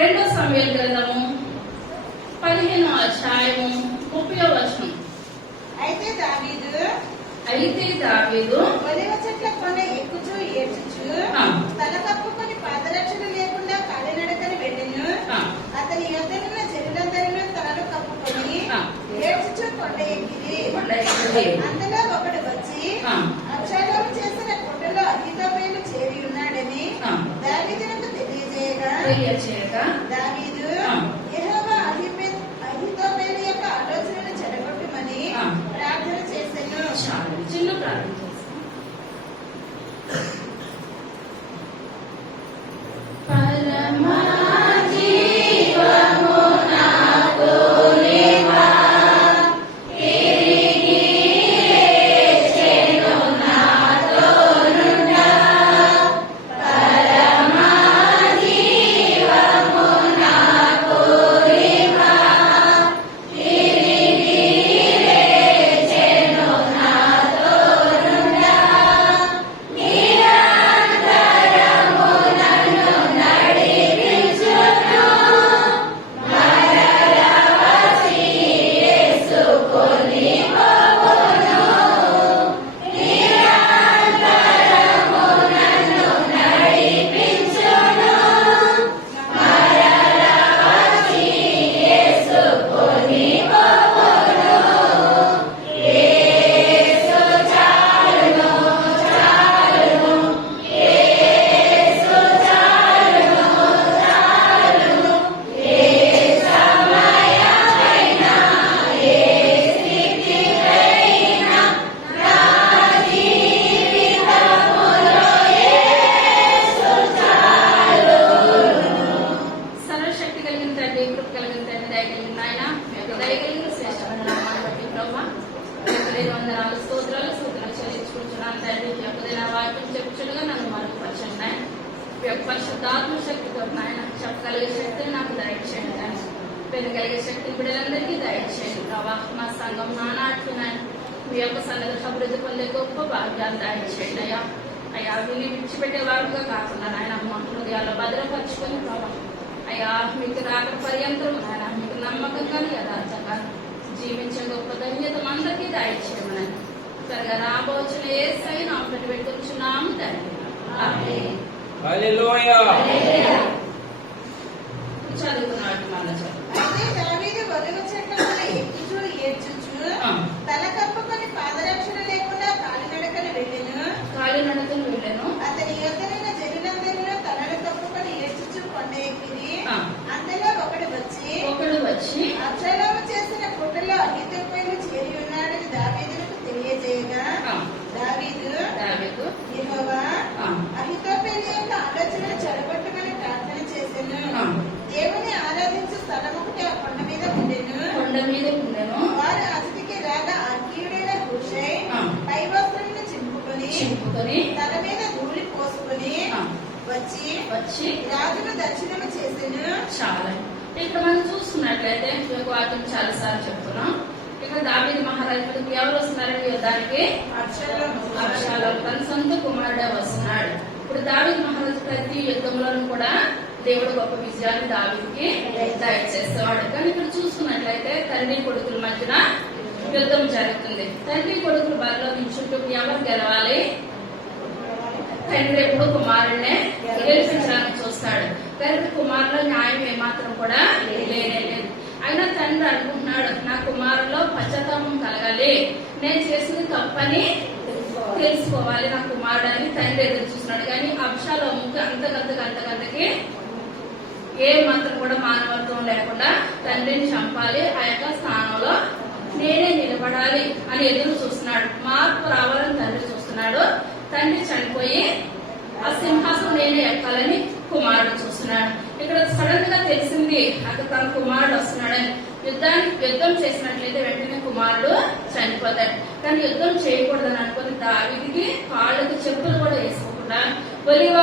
2 సమూయేలు గ్రంథము 15వ అధ్యాయము 30వ వచనం. అయితే దావీదు ఒలీవ చెట్ల కొండ ఎక్కుచూ ఏడ్చుచు తల కప్పుకొని పాదరక్షలు లేకుండా కాలినడకని వెళ్ళెను. అతని యొద్దనున్న జనులందరిలో తలలు కప్పుకొని ఏడ్చుచు కొండ ఎక్కిరి. అందులో ఒకడు వచ్చి అబ్షాలోము చేసిన కొండలో అహీతోపెలు చేరి ఉన్నాడని దావీదునకు తెలియజేయగా దావీదు యెహోవా అహీతోపెలు యొక్క ఆలోచనను చెడగొట్టుమని ప్రార్థన చేసెను. చిన్న ప్రార్థన చేస్తాను. పరిశుద్ధాత్మ శక్తితో నాయన చెప్పగలిగే శక్తిని నాకు దయచేయండి. పెరగలిగే శక్తిని బిడ్డలందరికీ దయచేయండి ప్రభా. మా సంఘం నానాట్లు నాయన మీ యొక్క సన్నిధి అభివృద్ధి పొందే గొప్ప భాగ్యాలు దయచేయండి అయ్యా. అయ్యా విని విడిచిపెట్టే వారుగా కాకుండా నాయన మా హృదయాల్లో భద్రపరుచుకొని ప్రభా అయ్యా మీకు రాక పర్యంతరం నాయన మీకు నమ్మకంగానే యథార్థంగా జీవించే గొప్ప ధన్యత అందరికీ దయచేయమని త్వరగా రాబోచిన యేసయ్య నామమున పెట్టుకుంటున్నాము తండ్రి. ఆమేన్. హల్లెలూయా. చదువుకున్నాడు మళ్ళా అయితే దావీదు ఒలీవ చెట్ల కొండ ఎక్కుచూ ఏడ్చుచు తల కప్పుకొని పాదరక్షలు లేకుండా కాలినడకని వెళ్ళెను. అతని యొద్దనున్న జనులందరిలో తలలు కప్పుకొని ఏడ్చుచు కొండ ఎక్కిరి. అందులో ఒకడు వచ్చి అబ్షాలోము చేసిన కొండలో అహీతోపెలు చేరి ఉన్నాడని దావీదునకు తెలియజేయగా దావీదు యెహోవా అహీతోపెలు యొక్క ఆలోచనను చెడగొట్టుమని ప్రార్థన చేసెను. దేవుని ఆరాధించు స్థలం ఒకటి ఆ కొండ మీద ఉండెను. వారు అతిథికి రాగా ఆత్మీయుడైన హూషై పై వస్త్రమును చింపుకొని తల మీద ధూళి పోసుకొని వచ్చి రాజును దర్శనము చేసెను. చాలా ఇక్కడ మనం చూస్తున్నట్లయితే వాక్యం చాలా సార్లు చెప్తున్నాం. ఇక్కడ దావీదు మహారాజు ఎవరు వస్తున్నారండి యుద్ధానికి? అబ్షాలోము తన సొంత కుమారుడే వస్తున్నాడు. ఇప్పుడు దావీదు మహారాజు ప్రతి యుద్ధంలోనూ కూడా దేవుడు గొప్ప విజయాన్ని దావీదుకి దయచేసేవాడు. కానీ ఇక్కడ చూసుకున్నట్లయితే తండ్రి కొడుకుల మధ్యన యుద్ధం జరుగుతుంది. తండ్రి కొడుకులు బరిలో నిల్చుంటూ ఎవరు గెలవాలి? తండ్రి ఎప్పుడు కుమారుడినే గెలిపించడానికి చూస్తాడు. కానీ కుమారులో న్యాయం ఏమాత్రం కూడా లేదు. అయినా తండ్రి అనుకుంటున్నాడు నా కుమారులో పశ్చాత్తాపం కలగాలి, నేను చేసింది తప్పని తెలుసుకోవాలి నా కుమారుడు అని తండ్రి ఎదురు చూస్తున్నాడు. కానీ అబ్షాలోముకి అంతకంతకి ఏ మాత్రం కూడా మానవత్వం లేకుండా తండ్రిని చంపాలి, ఆ యొక్క స్థానంలో నేనే నిలబడాలి అని ఎదురు చూస్తున్నాడు. మార్పు రావాలని తండ్రి చూస్తున్నాడు. తండ్రి చనిపోయి ఆ సింహాసనం నేనే ఎక్కాలని కుమారుడు చూస్తున్నాడు. ఇక్కడ సడన్ గా తెలిసింది అక్కడ తన కుమారుడు వస్తున్నాడని. యుద్ధం చేసినట్లయితే వెంటనే కుమారుడు చనిపోతాడు. కానీ యుద్ధం చేయకూడదని అనుకుని దావీదుకి కాళ్ళకి చెప్పులు కూడా వేసుకోకుండా ఒలీవ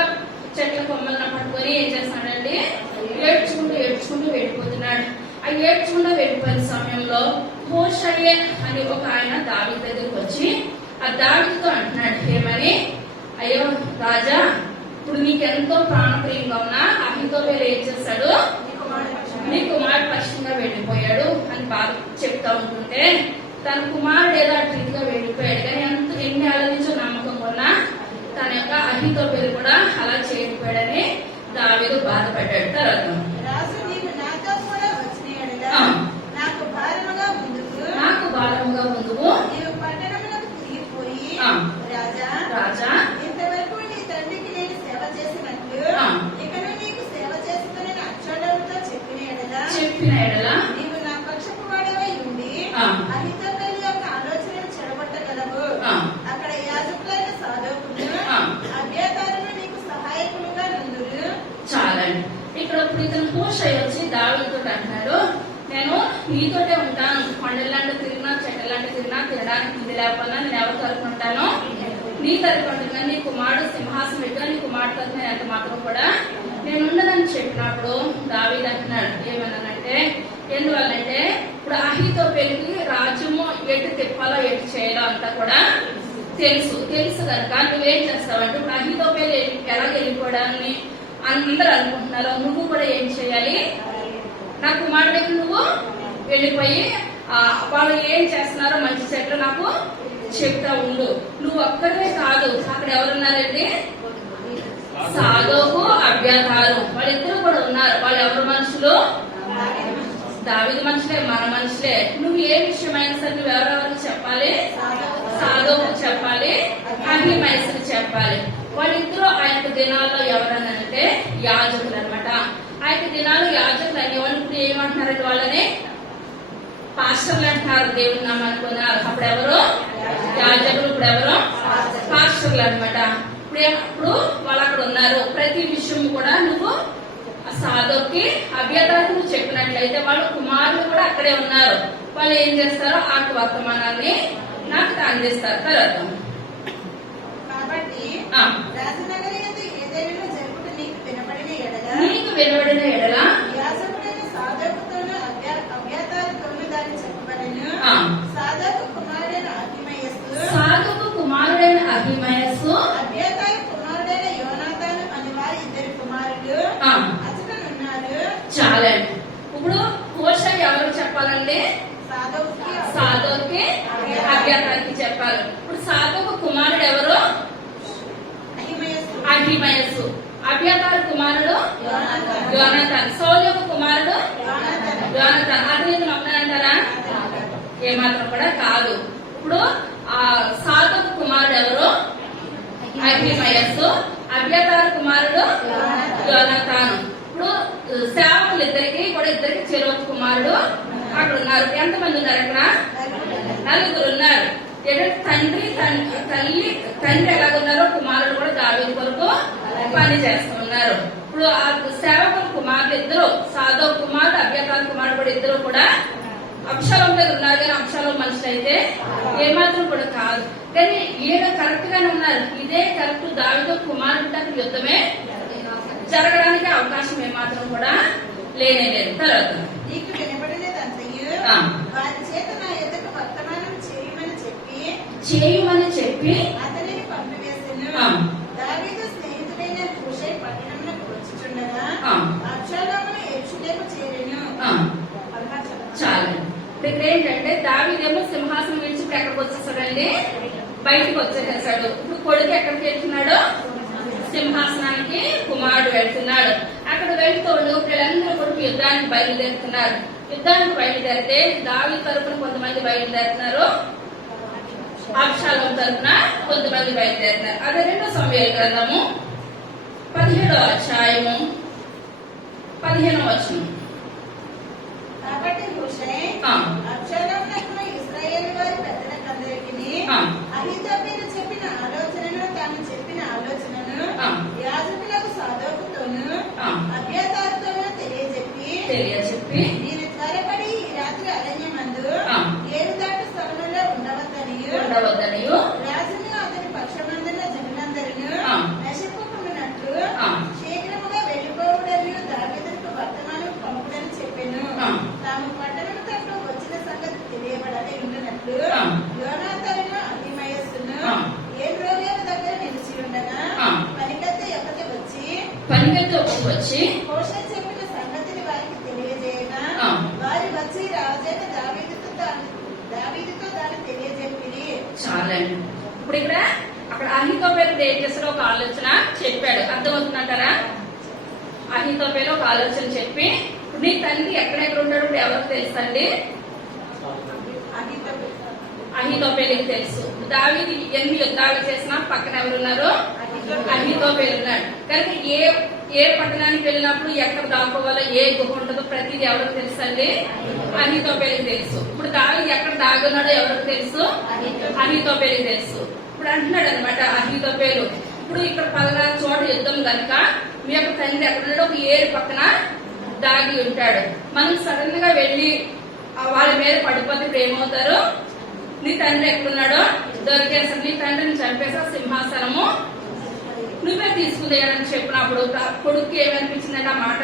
చెట్ల కొమ్మలను పట్టుకొని ఏం చేస్తున్నాడండి? ఏడ్చుకుంటూ వెళ్ళిపోతున్నాడు. ఆ ఏడ్చుకుంటూ వెళ్ళిపోయిన సమయంలో హూషై అని ఒక ఆయన దావీదు దగ్గరికి వచ్చి ఆ దావీదుతో అంటున్నాడు, ఏమని? అయ్యో రాజా, ఇప్పుడు నీకెంతో ప్రాణప్రియంగా ఉన్నా అహీతోపెలు ఏం చేస్తాడు? నీ కుమారుడు పక్షంగా వెళ్ళిపోయాడు అని బాధ చెప్తా ఉంటుంటే తన కుమారుడు ఏదో అటు రీతిగా వెళ్ళిపోయాడు కానీ ఎన్ని ఏళ్ళ నుంచో నమ్మకం కొన్నా తన యొక్క అహీతోపెలు కూడా అలా చేయకపోయాడని దావీదు బాధపడ్డాడు. తర్వాత రాజు నీవు నాతో కూడా వచ్చిన యెడల నాకు భారముగా ముందుకు నీవు పట్టణములకు తిరిగిపోయి రాజా ఇంతవరకు నీ తండ్రికి నేను సేవ చేసినట్లు ఇకను నీకు సేవ చేస్తుందని అక్షరాలతో చెప్పిన యెడల నీవు నా పక్షపు వాడవై ఉండి అహితోపెలు యొక్క ఆలోచనను చెడగొట్టగలవు. అక్కడ యాజకులైన సాదోకును అబ్యాతారును నీకు సహాయకులుగా నుందురు. చాలండి. ఇక్కడ ఇప్పుడు ఇతను హూషై వచ్చి దావీదుతో అంటున్నాడు, నేను నీతోటే ఉంటాను, కొండలాంటి తిరిగినా చెట్టలాంటి తిరిగినా తినడానికి ఇది లేకపోయినా నేను ఎవరు తరుపుకుంటాను, నీ తరుపుకుంటున్నాను, నీ కుమారుడు సింహాసనం ఎక్కడ నీ కుమారుడు తరపున ఎంత మాత్రం కూడా నేను ఉండదని చెప్పినప్పుడు దావీదు అంటున్నాడు ఏమన్నానంటే, ఎందువల్లంటే ఇప్పుడు అహీతోపెలుకి రాజ్యము ఎటు తిప్పాలో ఎటు చేయాలో అంతా కూడా తెలుసు కనుక నువ్వేం చేస్తావంటే ఇప్పుడు అహీతోపెలు ఎలా వెళ్ళిపోవడాన్ని అందరూ అనుకుంటున్నారు, నువ్వు కూడా ఏం చేయాలి, నా కుమారుడు దగ్గర నువ్వు వెళ్ళిపోయి వాళ్ళు ఏం చేస్తున్నారో మంచి చెట్లు నాకు చెప్తా ఉండు. నువ్వు ఒక్కడే కాదు, అక్కడ ఎవరున్నారండి, సాదోకు అబ్యాతారు వాళ్ళిద్దరు కూడా ఉన్నారు. వాళ్ళు ఎవరు మనుషులు, దావీదు మనుషులే, మన మనుషులే. నువ్వు ఏ విషయమైనా సరే నువ్వు ఎవరెవరికి చెప్పాలి, సాదోకు చెప్పాలి, అహిమయస్సుకు చెప్పాలి. వాళ్ళిద్దరూ ఆ యొక్క దినాల్లో ఎవరనంటే యాజకులు అనమాట. ఆ యొక్క దినాలు యాజకులు అనేవాళ్ళు ఇప్పుడు ఏమంటున్నారంటే వాళ్ళని పాస్టర్లు అంటున్నారు, దేవుని నమ్మనుకున్నారు. అప్పుడు ఎవరు యాజకులు, ఇప్పుడు ఎవరు పాస్టర్లు అనమాట. ఇప్పుడు వాళ్ళు అక్కడ ఉన్నారు. ప్రతి విషయం కూడా నువ్వు సాధోకి అభ్యర్థులు చెప్పినట్లయితే వాళ్ళ కుమారులు కూడా అక్కడే ఉన్నారు. వాళ్ళు ఏం చేస్తారో ఆ వర్తమానాన్ని నాకు అందిస్తారు. తర్వాత కాబట్టి నీకు వినబడిన ఎడల సాధకుతోనూ అభ్యాతారుతోనూ దాన్ని చెప్పబడెను. సాధకు కుమారుడైన అహిమయస్సు అభ్యాతారు కుమారుడైన యోనాతాను అని వారి ఇద్దరు కుమారులు అతనున్నారు. చాలండి. ఇప్పుడు హోషై ఎవరు చెప్పాలండి, సాదోకి అభ్యాతానికి చెప్పాలి. ఇప్పుడు సాదోకు కుమారుడు ఎవరు, అహిమయస్సు. అభ్యాతారు కుమారుడు యోనాతాన్. సౌలు యొక్క కుమారుడు యోనాతాన్. అది నేను నమ్ముతానంటారా, ఏమాత్రం కూడా కాదు. ఇప్పుడు ఆ సాదోకు కుమారుడు ఎవరు, అహిమయస్సు. అభ్యాతారు కుమారుడు యోనాతాను. ఇప్పుడు సేవకులు ఇద్దరికి చెరువు కుమారుడు అక్కడ ఉన్నారు. ఎంతమంది ఉన్నారు అక్కడ, నలుగురు ఉన్నారు. తండ్రి ఎలాగున్నారో కుమారుడు కూడా దావీదు కొరకు పని చేస్తూ ఉన్నారు. ఇప్పుడు ఆ సేవకుల కుమారుడు ఇద్దరు, సాదో కుమారుడు అభ్యర్థాల కుమారుడు కూడా ఇద్దరు కూడా అక్షరం దగ్గర ఉన్నారు. కానీ అక్షరం మనుషులు అయితే ఏమాత్రం కూడా కాదు. కానీ ఈయన కరెక్ట్ గానే ఉన్నారు. ఇదే కరెక్ట్ దావీదు కుమారుడు అక్కడ యుద్ధమే జరగడానికి అవకాశం ఏమాత్రం కూడా లేనే లేదు. తర్వాత నీకు వినబడినదంతయు వారి చేత నా ఎదుట వర్తమానం చేయమని చెప్పి అతనిని పంపివేసెను. దావీదు స్నేహితుడైన హూషై పట్టణమునకు వచ్చుచుండగా అబ్షాలోమును యెరూషలేము చేరెను. చాలా ఇక్కడ ఏంటంటే దావీదేమో సింహాసనం విడిచి ఎక్కడికి వచ్చేసాడండి, బయటకు వచ్చేసేసాడు. ఇప్పుడు కొడుకు ఎక్కడికి వెళ్తున్నాడు, సింహాసనానికి కుమారుడు వెళ్తున్నాడు. అక్కడ వెళ్తోళ్ళు వీళ్ళందరూ కొడుకు యుద్ధానికి బయలుదేరుతున్నారు. యుద్ధానికి బయలుదేరితే దావీదు తరపున కొంతమంది బయలుదేరుతున్నారు, అబ్షాలోము తరపున కొంతమంది బయలుదేరుతున్నారు. అదే 2 సమూయేలు గ్రంథము 17వ అధ్యాయము 15వ వచనం. కాబట్టి హూషై అబ్షాలోమునకును ఇశ్రాయేలు వారి పెద్దలకందరికీ అహీతోపెలు చెప్పిన ఆలోచనను తాను చెప్పిన ఆలోచనను యాజకులకు సాదోకుతోనూ అభ్యాతారుతోనూ తెలియజెప్పి మీరు త్వరపడి ఈ రాత్రి అరణ్యమందు 7 దాటు స్థలంలో ఉండవద్దనియు రాజును అతని పక్షమందున్న జనులందరూ నశింపకుండానట్లు శీఘ్రముగా వెళ్లిపోవుడనియు దావీదుకు వర్తమానం పంపుడని చెప్పెను. తాము పట్టణం తట్టు వచ్చిన సంగతి తెలియబడని ఉండినట్లు యోనాతాను అహిమయస్సును ఏగ్రోవేలు దగ్గర నిలిచి ఉండగా పనికత్తె ఒకటి వచ్చి హూషై హూషై చెప్పిన సంగతిని వారికి తెలియజేయగా అహితోపేలు ఏం చేస్తాడో ఒక ఆలోచన చెప్పాడు. అర్థమవుతుందంటారా? అహితోపేలు ఒక ఆలోచన చెప్పి, నీ తండ్రి ఎక్కడెక్కడ ఉంటాడు ఎవరికి తెలుసండి? అహితోపేలుకి తెలుసు. దావీదు ఎన్ని యుద్ధాలు చేసినా పక్కన ఎవరున్నారు? అహితోపేలు ఉన్నాడు. కనుక ఏ పట్టణానికి వెళ్ళినప్పుడు ఎక్కడ దాక్కోవాలో, ఏ గుహ ఉంటుందో ప్రతిదీ ఎవరికి తెలుసండి? అహితోపేలుకి తెలుసు. ఇప్పుడు దావీదు ఎక్కడ దాగున్నాడో ఎవరికి తెలుసు? అహితోపేలుకి తెలుసు. ఇప్పుడు అంటున్నాడు అనమాట అహితోపేలు, ఇప్పుడు ఇక్కడ పలానా చోట యుద్ధం కనుక మీ యొక్క తండ్రి ఎక్కడున్నాడో ఒక ఏరు పక్కన దాగి ఉంటాడు. మనం సడన్ గా వెళ్లి వాళ్ళ మీద పడిపోతే ఇప్పుడు ఏమవుతారు? నీ తండ్రి ఎక్కడున్నాడో దొరికేస్తాడు. నీ తండ్రిని చంపేసా సింహాసనము నువ్వే తీసుకుందేనని చెప్పినప్పుడు కొడుకు ఏమనిపించిందంటే ఆ మాట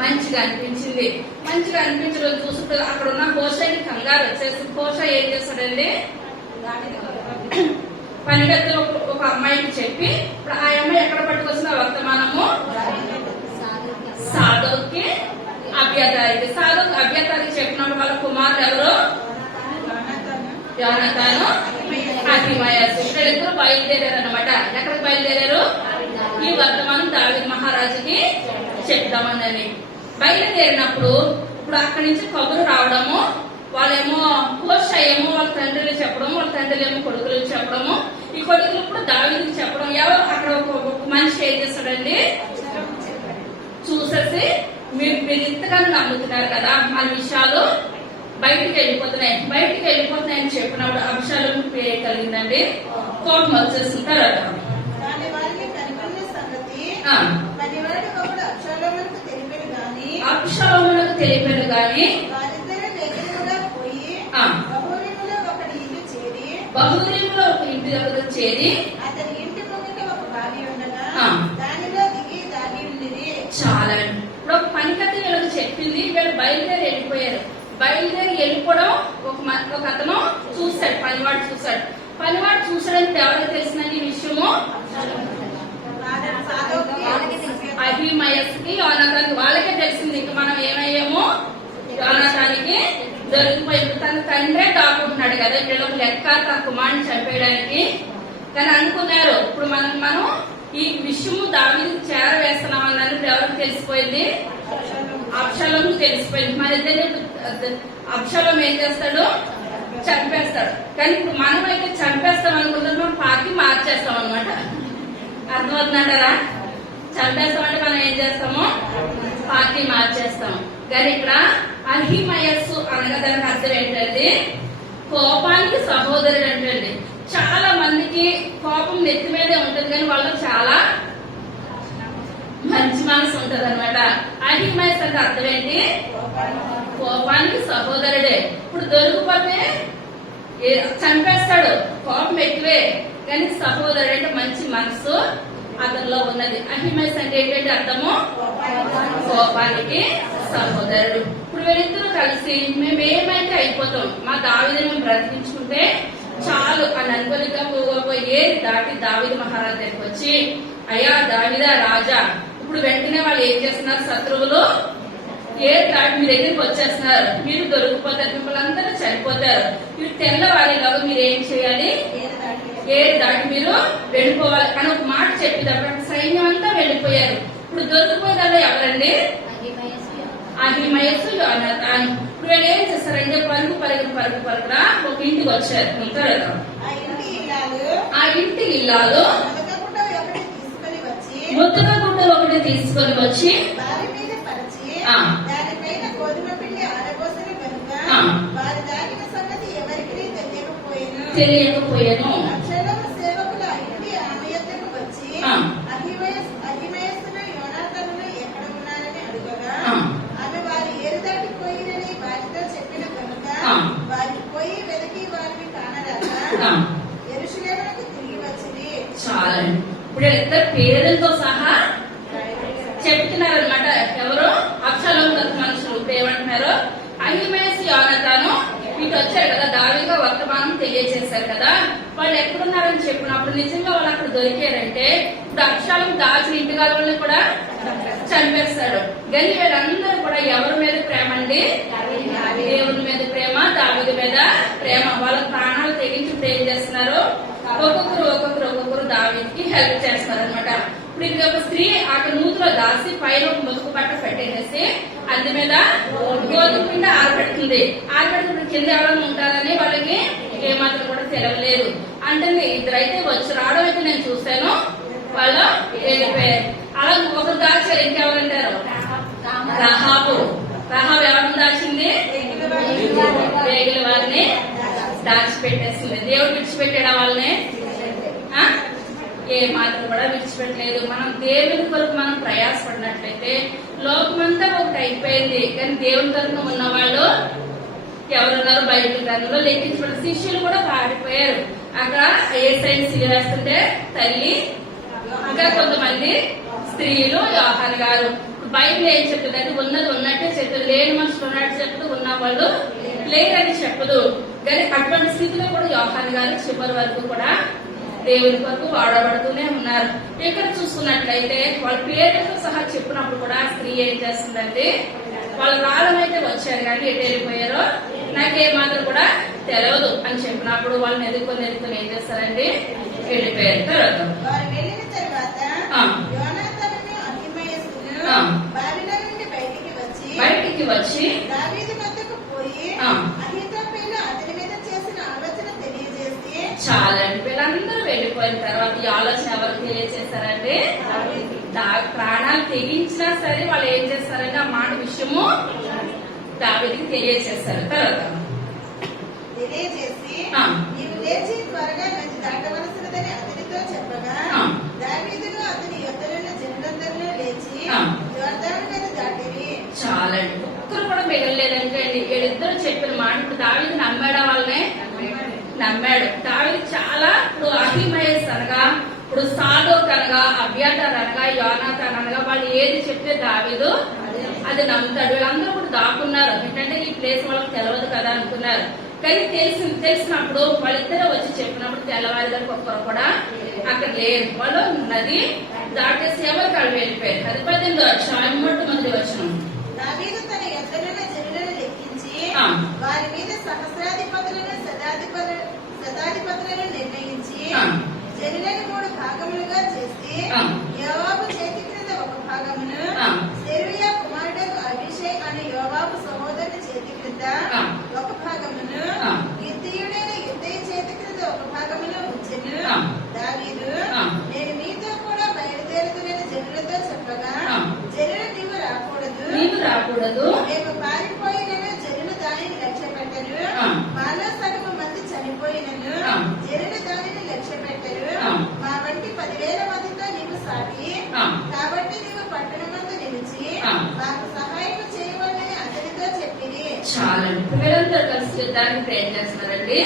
మంచిగా అనిపించింది. మంచిగా అనిపించడం చూస్తుంటే అక్కడ ఉన్న హోషాని కంగారు వచ్చేసి హోషా ఏం చేస్తాడండి? పనిగత్తులో ఒక అమ్మాయికి చెప్పి ఇప్పుడు ఆ అమ్మాయి ఎక్కడ పట్టుకొచ్చిన వర్తమానము సాధోకి అభ్యతారికి. సాధోకి అభ్యతారికి చెప్పినప్పుడు వాళ్ళ కుమారుడు ఎవరు? యోనాతాను, అహిమయస్సు. ఇద్దరు బయలుదేరారు అనమాట. ఎక్కడికి బయలుదేరారు? ఈ వర్తమానం దావీదు మహారాజుకి చెప్తామని బయలుదేరినప్పుడు ఇప్పుడు అక్కడి నుంచి కబురు రావడము, వాళ్ళేమో హోషా ఏమో వాళ్ళ తండ్రులు చెప్పడం, వాళ్ళ తండ్రులు ఏమో కొడుకులు చెప్పడము, ఈ కొడుకులు ఇప్పుడు దావీదుకి చెప్పడం. ఎవరు అక్కడ ఒక మనిషి ఏం చేస్తాడండి? చూసేసి మీరు ఇంతగానో నమ్ముతున్నారు కదా, ఆ విషయాలు బయటికి వెళ్ళిపోతున్నాయని చెప్పినప్పుడు అభిషాలం కలిగిందండి. కోపం వచ్చేస్తుంటారు. అభిషాలములకు తెలిపాను గాని బహుదీవులో ఒక ఇంటి దగ్గర చేరి అతని ఇంటి ముందు ఒక బావి ఉండగా దానిలో దిగి దాగి ఉండేది. చాలా ఇప్పుడు ఒక పనికత్తి వీళ్ళకి చెప్పింది. వీళ్ళు బయలుదేరి వెళ్ళిపోవడం ఒక అతను చూస్తాడు, పనివాడు చూసాడని ఎవరికి తెలిసిందని ఈ విషయము అహిమయస్సుకి యోనాతానికి వాళ్ళకే తెలిసింది. ఇంకా మనం ఏమయ్యామో యోనాతానికి దొరికిపోయింది. తన తండ్రే దాక్కుంటున్నాడు కదా వీళ్ళకి లెక్క తన కుమారుని చంపేయడానికి. కానీ అనుకున్నారు ఇప్పుడు మనం ఈ విషయము దావీదు చేరవేస్తున్నాం అన్నది ఎవరికి తెలిసిపోయింది? అబ్షాలోము తెలిసిపోయింది. మన ఇద్దరు అబ్షాలోము ఏం చేస్తాడు? చంపేస్తాడు. కానీ ఇప్పుడు మనం అయితే చంపేస్తాం అనుకుంటాం, మనం పార్టీ మార్చేస్తాం అనమాట. అర్థమవుతుందంటారా? చంపేస్తామంటే మనం ఏం చేస్తాము? పార్టీ మార్చేస్తాము. కానీ ఇక్కడ అహిమయస్సు అనగా దానికి అర్థం ఏంటండి? కోపానికి సహోదరుడు అంటే చాలా మందికి కోపం నెత్తి మీదే ఉంటుంది, కానీ వాళ్ళు చాలా మంచి మనసు ఉంటది అనమాట. అహిమయస్సు అంటే అర్థం ఏంటి? కోపానికి సహోదరుడే. ఇప్పుడు దొరికిపోతే చంపేస్తాడు, కోపం ఎక్కువే, కానీ సహోదరుడు అంటే మంచి మనసు అతనిలో ఉన్నది. అహిమయస్సు అంటే ఏంటంటే అర్థము కోపానికి సహోదరుడు. ఇప్పుడు వీళ్ళిద్దరూ కలిసి మేమేమైతే అయిపోతాం, మా దావీదుని మేము బ్రతికించుకుంటే చాలు అని అనుకోనిగా ఏది దాటి దావీదు మహారాజు దగ్గరికి వచ్చి, అయ్యా దావీదా రాజా, ఇప్పుడు వెంటనే వాళ్ళు ఏం చేస్తున్నారు? శత్రువులు ఏది దాటి మీ దగ్గరికి వచ్చేస్తున్నారు, మీరు దొరికిపోతారు, మిమ్మల్ని అందరూ చనిపోతారు. మీరు తెల్లవారిలాగా మీరు ఏం చేయాలి? ఏది దాటి మీరు వెళ్ళిపోవాలి అని ఒక మాట చెప్పేటప్పుడు సైన్యం అంతా వెళ్ళిపోయారు. ఇప్పుడు దొరికిపోయేదాల్లో ఎవరండి? అహిమయస్సు యోనాతాను. ఇప్పుడు వీళ్ళు ఏం చేస్తారంటే పరుగురా ఒక ఇంటికి వచ్చారు. ఆ ఇంటి ఇల్లాలు ముద్దక గుడ్డ ఒకటి తీసుకొని వచ్చి తెలియకపోయాను. చాలా ఇప్పుడు ఇద్దరు పేరులతో సహా చెప్తున్నారు అనమాట. ఎవరు? అబ్షాలోము మనుషులు. ఇప్పుడు ఏమంటున్నారు? అహిమయస్సు యోనాతాను ఇటు వచ్చారు కదా, దావీదు వర్తమానం తెలియజేశారు కదా, వాళ్ళు ఎక్కడున్నారని చెప్పినప్పుడు నిజంగా వాళ్ళు అక్కడ దొరికారంటే ఇప్పుడు అబ్షాలోము దాచిన ఇంటి వాళ్ళని కూడా చంపేస్తాడు. కానీ వీళ్ళందరూ కూడా ఎవరి మీద ప్రేమ అండి? దేవుని మీద ప్రేమ, దావీదు మీద ప్రేమ. వాళ్ళ ప్రాణాలు తెగించి ఏం చేస్తున్నారు? ఒక్కొక్కరు దావీదుకి హెల్ప్ చేస్తారనమాట. ఇప్పుడు ఇది ఒక స్త్రీ అక్కడ నూతిలో దాసి పైన ఒక ముసుగు బట్ట పెట్టేసి అందు మీద గోధుమ పిండి ఆరబెడుతుంది. ఆరబెడుతున్న కింద ఎవరైనా ఉంటారని వాళ్ళకి ఏమాత్రం కూడా తెలవలేదు. అంటే ఇద్దరైతే వచ్చి రావడం అయితే నేను చూశాను, వాళ్ళు వెళ్ళిపోయారు. అలా ఒక దాచారు. ఇంకెవరంటారు? రహాబు. రహాబు ఎవరిని దాచింది? వేగుల వారిని దాచిపెట్టేసింది. దేవుడు విడిచిపెట్టాడా వాళ్ళని? ఏ మాత్రం కూడా విడిచిపెట్టలేదు. మనం దేవుని కొరకు మనం ప్రయాసపడినట్లయితే లోకమంతా ఒకటి అయిపోయింది. కానీ దేవుని తరఫున ఉన్నవాళ్ళు ఎవరున్నారు? బైబిల్ గ్రంథంలో లెక్కించబడిన శిష్యులు కూడా పాడిపోయారు. అక్కడ యేసయ్యని సిలువేస్తుంటే తల్లి, ఇంకా కొంతమంది స్త్రీలు, యోహాను గారు. బైబిల్ ఏం చెప్తుంది అంటే ఉన్నది ఉన్నట్టే చెప్తుంది, లేని మనుషులు ఉన్నట్టు చెప్తుంది, ఉన్న వాళ్ళు లేదని చెప్పదు. కానీ అటువంటి స్థితిలో కూడా యోహాను గారు చివరి వరకు కూడా దేవుని కొరకు వాడబడుతూనే ఉన్నారు. ఇక్కడ చూసుకున్నట్లయితే వాళ్ళ పేర్లతో సహా చెప్పినప్పుడు కూడా స్త్రీ ఏం చేస్తుందంటే వాళ్ళ కాలం అయితే వచ్చారు కానీ ఎటు వెళ్ళిపోయారో నాకేమాత్రం కూడా తెలియదు అని చెప్పినప్పుడు వాళ్ళని ఎదుర్కొని ఏం చేస్తారండి? వెళ్ళిపోయారు. తర్వాత బయటికి వచ్చి చాలండి. వీళ్ళందరూ వెళ్ళిపోయిన తర్వాత ఈ ఆలోచన ఎవరు తెలియజేశారంటే ప్రాణాలు తెగించినా సరే వాళ్ళు ఏం చేస్తారంటే ఆ మాట విషయము దావీదుకి తెలియజేశారు. తర్వాత తెలియజేసి నీవు లేచి త్వరగా నది దాటవలసినదని అతనితో చెప్పగా దావీదును అతని యొద్దనున్న జనులందరూ లేచి యొర్దాను నది దాటిరి. చాలండి. ఒక్కరు కూడా మిగలలేదంటే అండి వీళ్ళిద్దరు చెప్పిన మాట. ఇప్పుడు దావీదు నమ్మాడా? వాళ్ళనే నమ్మాడు. దావీదు చాలా ఇప్పుడు అహిమయస్ అనగా, ఇప్పుడు సాదోక్ అనగా, అబ్యాతార్ అనగా, యోనాతాన్ అనగా వాళ్ళు ఏది చెప్తే దావీదు అది నమ్ముతాడు. వీళ్ళందరూ కూడా దాక్కున్నారు. ఏంటంటే ఈ ప్లేస్ వాళ్ళకి తెలియదు కదా అనుకున్నారు. కానీ తెలిసినప్పుడు వాళ్ళిద్దరే వచ్చి చెప్పినప్పుడు తెల్లవారి గారికి ఒక్కరు కూడా అక్కడ లేరు. వాళ్ళు నది దాటేసి ఎవరికి వాళ్ళు వెళ్ళిపోయారు. అది 18వ అధ్యాయం మొట్టమొదటి వచనం. దావీదు తన యొద్దనున్న జనులను లెక్కించి వారి మీద సహస్రాధిపతులను శతాధిపతులను నిర్ణయించి జనులను 3 భాగములుగా చేసి యోవాబు చేతి క్రింద ఒక భాగమును, సెరూయా కుమారుడు అభిషేక్ అనే యోవాబు సహోదరుని చేతి క్రింద ఒక భాగమును, గిత్తీయుడైన గిత్తయి చేతి క్రింద ఒక భాగమును ఉంచెను. దావీదు నేను మీతో కూడా బయలుదేరుతున్న జనులతో చెప్పగా జనులు నీవు రాకూడదు, మేము పారిపోయినను జనులు దానిని లక్ష్య పెట్టరు, మాలో సగము మంది చనిపోయినను జనులు దానిని లక్ష్య పెట్టరు, మా వంటి 10,000 మందితో నీవు సాటి, కాబట్టి నీవు పట్టణమందు నిలిచి మాకు సహాయం చేయవాలని అతనితో చెప్పింది. చాలండి. పిల్లలందరూ కలిసి యుద్ధానికి ప్రయత్నం చేస్తున్నారండి.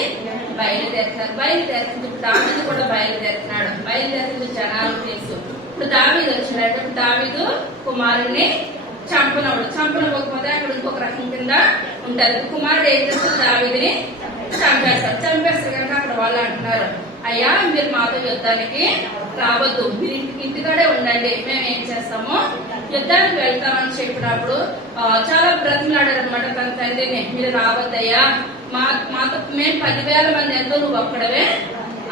బయలుదేరుతుంది. దావీదు కూడా బయలుదేరుతున్నాడు. బయలుదేరుతుంది జనాలు తెలుసు. ఇప్పుడు దావీదు వచ్చినట్టు దావీదు కుమారుణ్ణి చంపనవ్వకపోతే అక్కడ ఇంకొక రకం కింద ఉంటది. కుమారుడు ఏం చేస్తారు? దావీదుని చంపేస్తారు కనుక అక్కడ వాళ్ళు అంటున్నారు, అయ్యా మీరు మాతో యుద్ధానికి రావద్దు, మీరు ఇంటికాడే ఉండండి, మేము ఏం చేస్తాము యుద్ధానికి వెళ్తామని చెప్పినప్పుడు చాలా బ్రతిమలాడారు అనమాట తన తండ్రిని. మీరు రావద్దయ్యా, మాతో మేము 10,000 మంది ఎంతో, నువ్వు ఒక్కడవే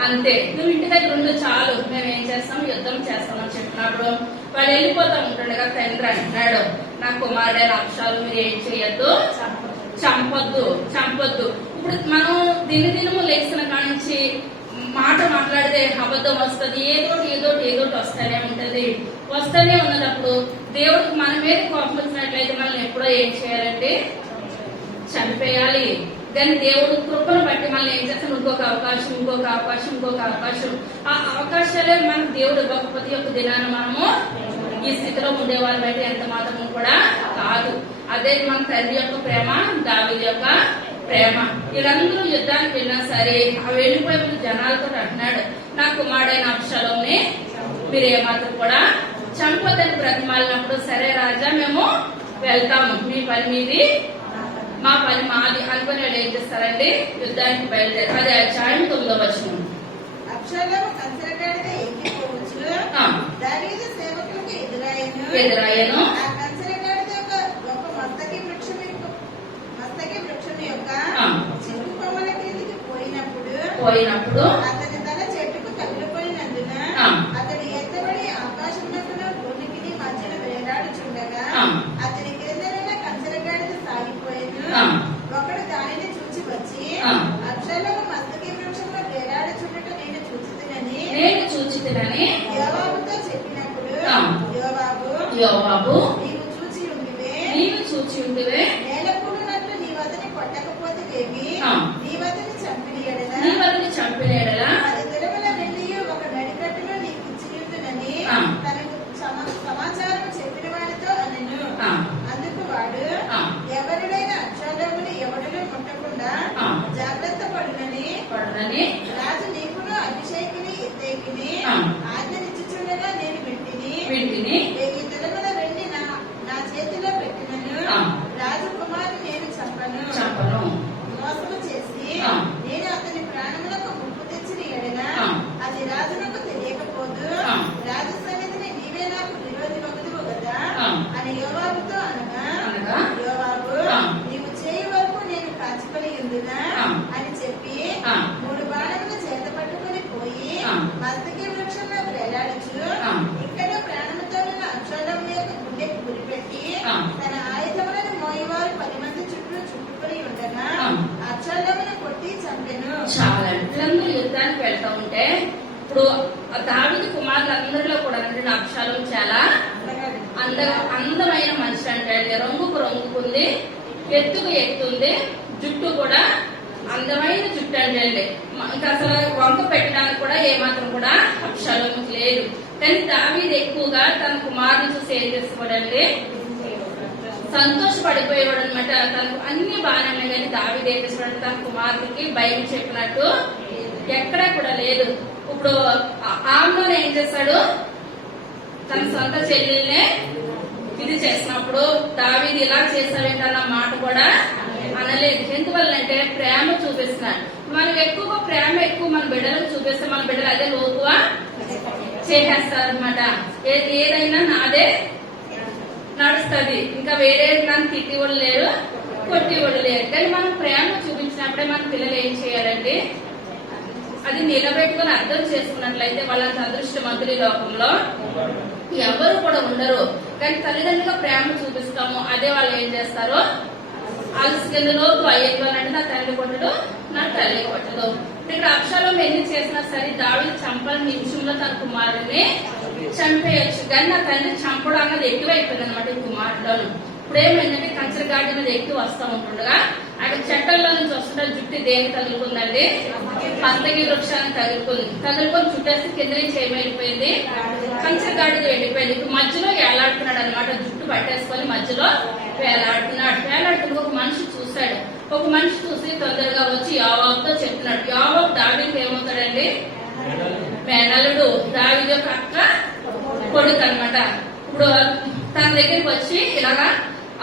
అంతే, నువ్వు ఇంటి దగ్గర ఉండు చాలు, మేము ఏం చేస్తాం యుద్ధం చేస్తామని చెప్పినప్పుడు వాడు వెళ్ళిపోతా ఉంటుండగా తండ్రి అంటున్నాడు, నా కుమారుడైన అక్షరాలు మీరు ఏం చేయొద్దు, చంపొద్దు. ఇప్పుడు మనం దినదినము లేచిన కానించి మాట మాట్లాడితే అబద్ధం వస్తుంది, ఏదోటి వస్తూనే ఉంటది. వస్తూనే ఉన్నప్పుడు దేవుడికి మన మీద కోపం వచ్చినట్లయితే మనం ఎప్పుడో ఏం చేయాలంటే చంపేయాలి. కానీ దేవుడు కృపను బట్టి మనల్ని ఏం చేస్తాం, ఇంకొక అవకాశం. ఆ అవకాశాలే మనకు దేవుడు ఇవ్వకపోతే ఒక దినాన మనము ఈ స్థితిలో ఉండేవాళ్ళం అయితే ఎంత మాత్రము కూడా కాదు. అదే మన తండ్రి యొక్క ప్రేమ, దావీదు యొక్క ప్రేమ. వీళ్ళందరూ యుద్ధానికి వెళ్ళినా సరే ఆ వెళ్ళిపోయే ముందు జనాలతో అంటున్నాడు, నా కుమారుడైన అబ్షాలోని మీరు ఏమాత్రం కూడా చంపొద్దని బ్రతిమాలినప్పుడు, సరే రాజా మేము వెళ్తాము, మీ పని మీది మా పని మాది అనుకుని వాళ్ళు ఏం చేస్తారండి యుద్ధానికి బయలుదేరి. అది అధ్యాయం 9వ వచనం. అబ్షాలోము కంచరగాడిగా ఎక్కిపోవచ్చు, దావీదు సేవకులకు ఎదురాయను. ఆ కంచరగాడిద యొక్క గొప్ప మస్తకి వృక్షం యొక్క చిక్కు కొమ్మల కిందికి పోయినప్పుడు అతని తల చెట్టుకు తగిలిపోయినందున లేవి నీవతని చంపిన ఎడల 10 తులముల వెండియు ఒక నడికట్టును నీకు ఇచ్చియుందునని తనకు సమాచారం చెప్పిన వారితో అనెను. అందుకు వాడు ఎవరినైనా అక్షాలముని ఎవడును ముట్టకుండా జాగ్రత్త పడునని రాజు నీకును అభిషేకిని ఇత్తేకిని ఆజ్ఞనిచ్చుచుండగా నేను వింటిని. 1000 తులముల వెండి నా చేతిలో పెట్టినను. రాజకుమారుని నేను చంపను. మోసము చేసి నేను అతని ప్రాణములకు ముప్పు తెచ్చిన ఎడల అది రాజునకు తెలియకపోదు. రాజు సన్నిధిని నీవే నాకు విరోధి వగుదువు కదా అని యోవాబుతో అనగా యోవాబు నీవు చేయి వరకు నేను కాచుకొని ఉందునా అని చెప్పి 3 బాణములు చేత పట్టుకుని పోయి మస్తకి వృక్షంలో వేలాడుచు ఇక్కడ ప్రాణముతో ఉన్న అక్షోలము యొక్క గుండెకి గురిపెట్టి తన ఆయుధములను మోయవారు 10 మంది చుట్టుకుని ఉండగా అక్షోలమును కొట్టి చంపెను. చాలా వీళ్ళందరూ యుద్ధానికి వెళ్తా ఉంటే ఇప్పుడు దావీదు కుమారులందరిలో కూడా అబ్షాలోము చాలా అందమైన మనిషి అంటే రంగుకు రంగుకుంది, ఎత్తుకు ఎత్తుంది, జుట్టు కూడా అందమైన జుట్టు అంటే ఇంకా అసలు వంక పెట్టడానికి కూడా ఏమాత్రం కూడా అబ్షాలోముకి లేదు. కానీ దావీదు ఎక్కువగా తన కుమారుని చూసి ఏం చేసుకోవడండి, సంతోషపడిపోయేవాడు అనమాట. తనకు అన్ని బాగానే ఉన్నాయి కానీ దావీదు ఏం చేసేవాడు, తన కుమార్తెకి బయట చెప్పినట్టు ఎక్కడా కూడా లేదు. ఇప్పుడు ఆమ్నోను ఏం చేశాడు, తన సొంత చెల్లెల్నే ఇది చేసినప్పుడు దావీదు ఇలా చేశావేంటన్న మాట కూడా అనలేదు. ఎందువల్లంటే ప్రేమ చూపిస్తున్నాడు. మనం ఎక్కువగా ప్రేమ మన బిడ్డలకు చూపిస్తే మన బిడ్డలు అదే లోతుగా చేసేస్తారు అనమాట. ఏదైనా నాదే నడుస్తుంది, ఇంకా వేరే నన్ను తిట్టివాడు లేరు, కొట్టివాడు లేరు. కానీ మనం ప్రేమ చూపించినప్పుడే మన పిల్లలు ఏం చేయాలండి, అది నిలబెట్టుకుని అర్థం చేసుకున్నట్లయితే వాళ్ళంత అదృష్టవంతులు ఈ లోకంలో ఎవరు కూడా ఉండరు. కానీ తల్లిదండ్రులుగా ప్రేమ చూపిస్తాము, అదే వాళ్ళు ఏం చేస్తారో అలసిలోపు అయ్యేది అంటే నా తల్లి కొట్టడు, నా తల్లి కొట్టదు. ఇక్కడ అబ్షాలోము ఎన్ని చేసినా సరే దావీదు చంపని నిమిషంలో తన కుమారుడిని చంపేయచ్చు. కానీ నా తల్లి చంపడం అన్నది ఎక్కువైపోయింది అనమాట ఈ కుమారుడులోను. ఇప్పుడు ఏమైందంటే కంచర గాడి మీద ఎక్కువ వస్తూ ఉంటుండగా అక్కడ చెట్టల్లో నుంచి వస్తుంటే జుట్టు దేనికి తగులుకుందండి, మస్తకి వృక్షాన్ని తగులుకొని చుట్టేస్తే కింద నుంచి ఏమైపోయింది, కంచర గాడిద వెళ్ళిపోయింది. ఇప్పుడు మధ్యలో వేలాడుతున్నాడు అనమాట, జుట్టు పట్టేసుకొని మధ్యలో వేలాడుతున్న ఒక మనిషి చూశాడు. ఒక మనిషి చూసి తొందరగా వచ్చి యోవాబుతో చెప్తున్నాడు. యోవాబు దావీదుకి ఏమవుతాడండి, మేనలుడు, దావీదు యొక్క అక్క కొడుకు అనమాట. ఇప్పుడు తన దగ్గరికి వచ్చి ఇలాగా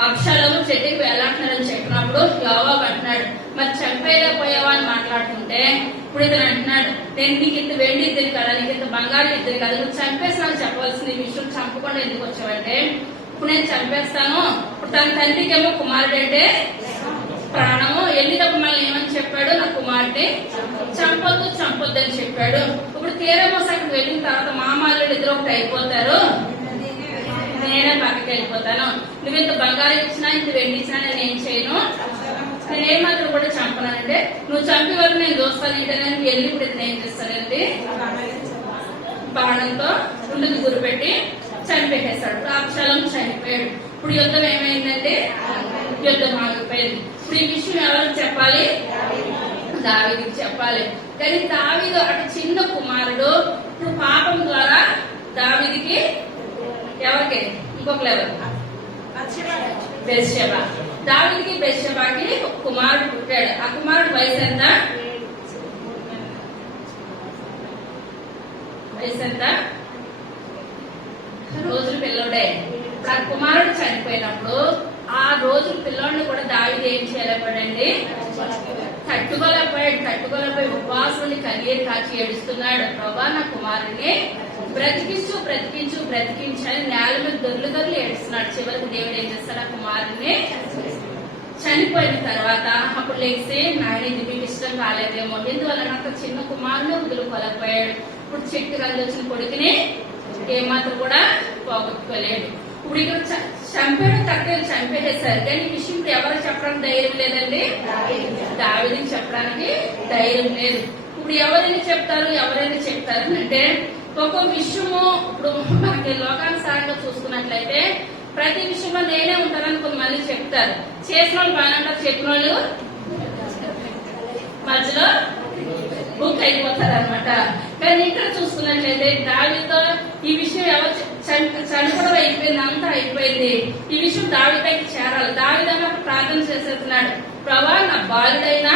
అబ్షాలోము చెట్టుకి వేలాడుతున్నాడని చెప్పినప్పుడు యోవాబు అంటున్నాడు, మరి చంపేయలేకపోయావా అని మాట్లాడుతుంటే ఇప్పుడు ఇతను అంటున్నాడు, నేను నీకు ఇంత వెండి ఇద్దరు కదా, నీకు ఇంత బంగారం ఇద్దరు కదా, నువ్వు చంపేసి నాకు చెప్పవలసింది ఈ విషయం చంపకుండా ఎందుకు వచ్చావంటే ఇప్పుడు నేను చంపేస్తాను. ఇప్పుడు తన తండ్రికి ఏమో కుమారుడు అంటే ప్రాణము, వెళ్ళేటప్పుడు మళ్ళీ ఏమని చెప్పాడు, నా కుమారుడిని చంపొద్దు అని చెప్పాడు. ఇప్పుడు తీరమోస అక్కడికి వెళ్ళిన తర్వాత మామాళ్ళు ఇద్దరు ఒకటి అయిపోతారు, నేనే పక్కకి వెళ్ళిపోతాను, నువ్వు ఇంత బంగారం ఇచ్చినా ఇంత వెండి ఇచ్చినా నేను ఏం చేయను, నేనేమాత్రం కూడా చంపనంటే నువ్వు చంపే వరకు నేను చూస్తాను ఏంటనే వెళ్ళి ఇప్పుడు ఇతను ఏం చేస్తానండి, బాణంతో గుండెకి గురిపెట్టి చంపేసేస్తాడు. ఇప్పుడు అబ్షాలోము చనిపోయాడు. ఇప్పుడు యుద్ధం ఏమైందంటే యుద్ధం ఆగిపోయింది. ఇప్పుడు ఈ విషయం ఎవరికి చెప్పాలి, దావీదుకి చెప్పాలి. కానీ దావీదు అటు చిన్న కుమారుడు, ఇప్పుడు పాపం ద్వారా దావీదుకి ఎవరికి ఇంకొకరు ఎవరు, బెత్షెబా. దావీదుకి బెత్షెబాకి కుమారుడు పుట్టాడు. ఆ కుమారుడు వయసు ఎంత, రోజులు పిల్లోడే. ఇప్పుడు ఆ కుమారుడు చనిపోయినప్పుడు ఆ రోజులు పిల్లోడిని కూడా దావీదు ఏం చేయలేకపోయాడండి, తట్టుకోలేకపోయి ఉపవాసం కన్నీరు కాచి ఏడుస్తున్నాడు. ప్రభా నా కుమారుడిని బ్రతికించని నేల మీద దొర్లు ఏడుస్తున్నాడు. చివరికి దేవుడు ఏం చేస్తాడు, ఆ కుమారుడిని చనిపోయిన తర్వాత అప్పుడు లేచి నాయన ఇది మీకు ఇష్టం కాలేదేమో, ఎందువల్ల నాకు చిన్న కుమారుని వదులుకోలేకపోయాడు. ఇప్పుడు చెట్టు కలిసి వచ్చిన కొడుకుని ఏమాత్రం కూడా పోగొట్టుకోలేడు. ఇప్పుడు ఇక్కడ చంపేయడం తక్కువ చంపేసేసారు. కానీ ఈ విషయం ఇప్పుడు ఎవరికి చెప్పడానికి ధైర్యం లేదండి, దావీదుకి చెప్పడానికి ధైర్యం లేదు. ఇప్పుడు ఎవరైనా చెప్తారు అంటే ఒక్కొక్క విషయము ఇప్పుడు మనకి లోకానుసారంగా చూసుకున్నట్లయితే ప్రతి విషయంలో నేనే ఉంటానని కొంతమంది చెప్తారు. చేసిన వాళ్ళు బాగానే ఉంటారు, చెప్పిన వాళ్ళు అయిపోతారు అనమాట. కానీ ఇక్కడ చూసుకున్నట్లయితే దావీదుతో ఈ విషయం ఎవరు చనిపోవడం అయిపోయింది, అంతా అయిపోయింది. ఈ విషయం దావీదుకి చేరాలి. దావీదు ప్రార్థన చేసేస్తున్నాడు, ప్రభా నా బాలుడైనా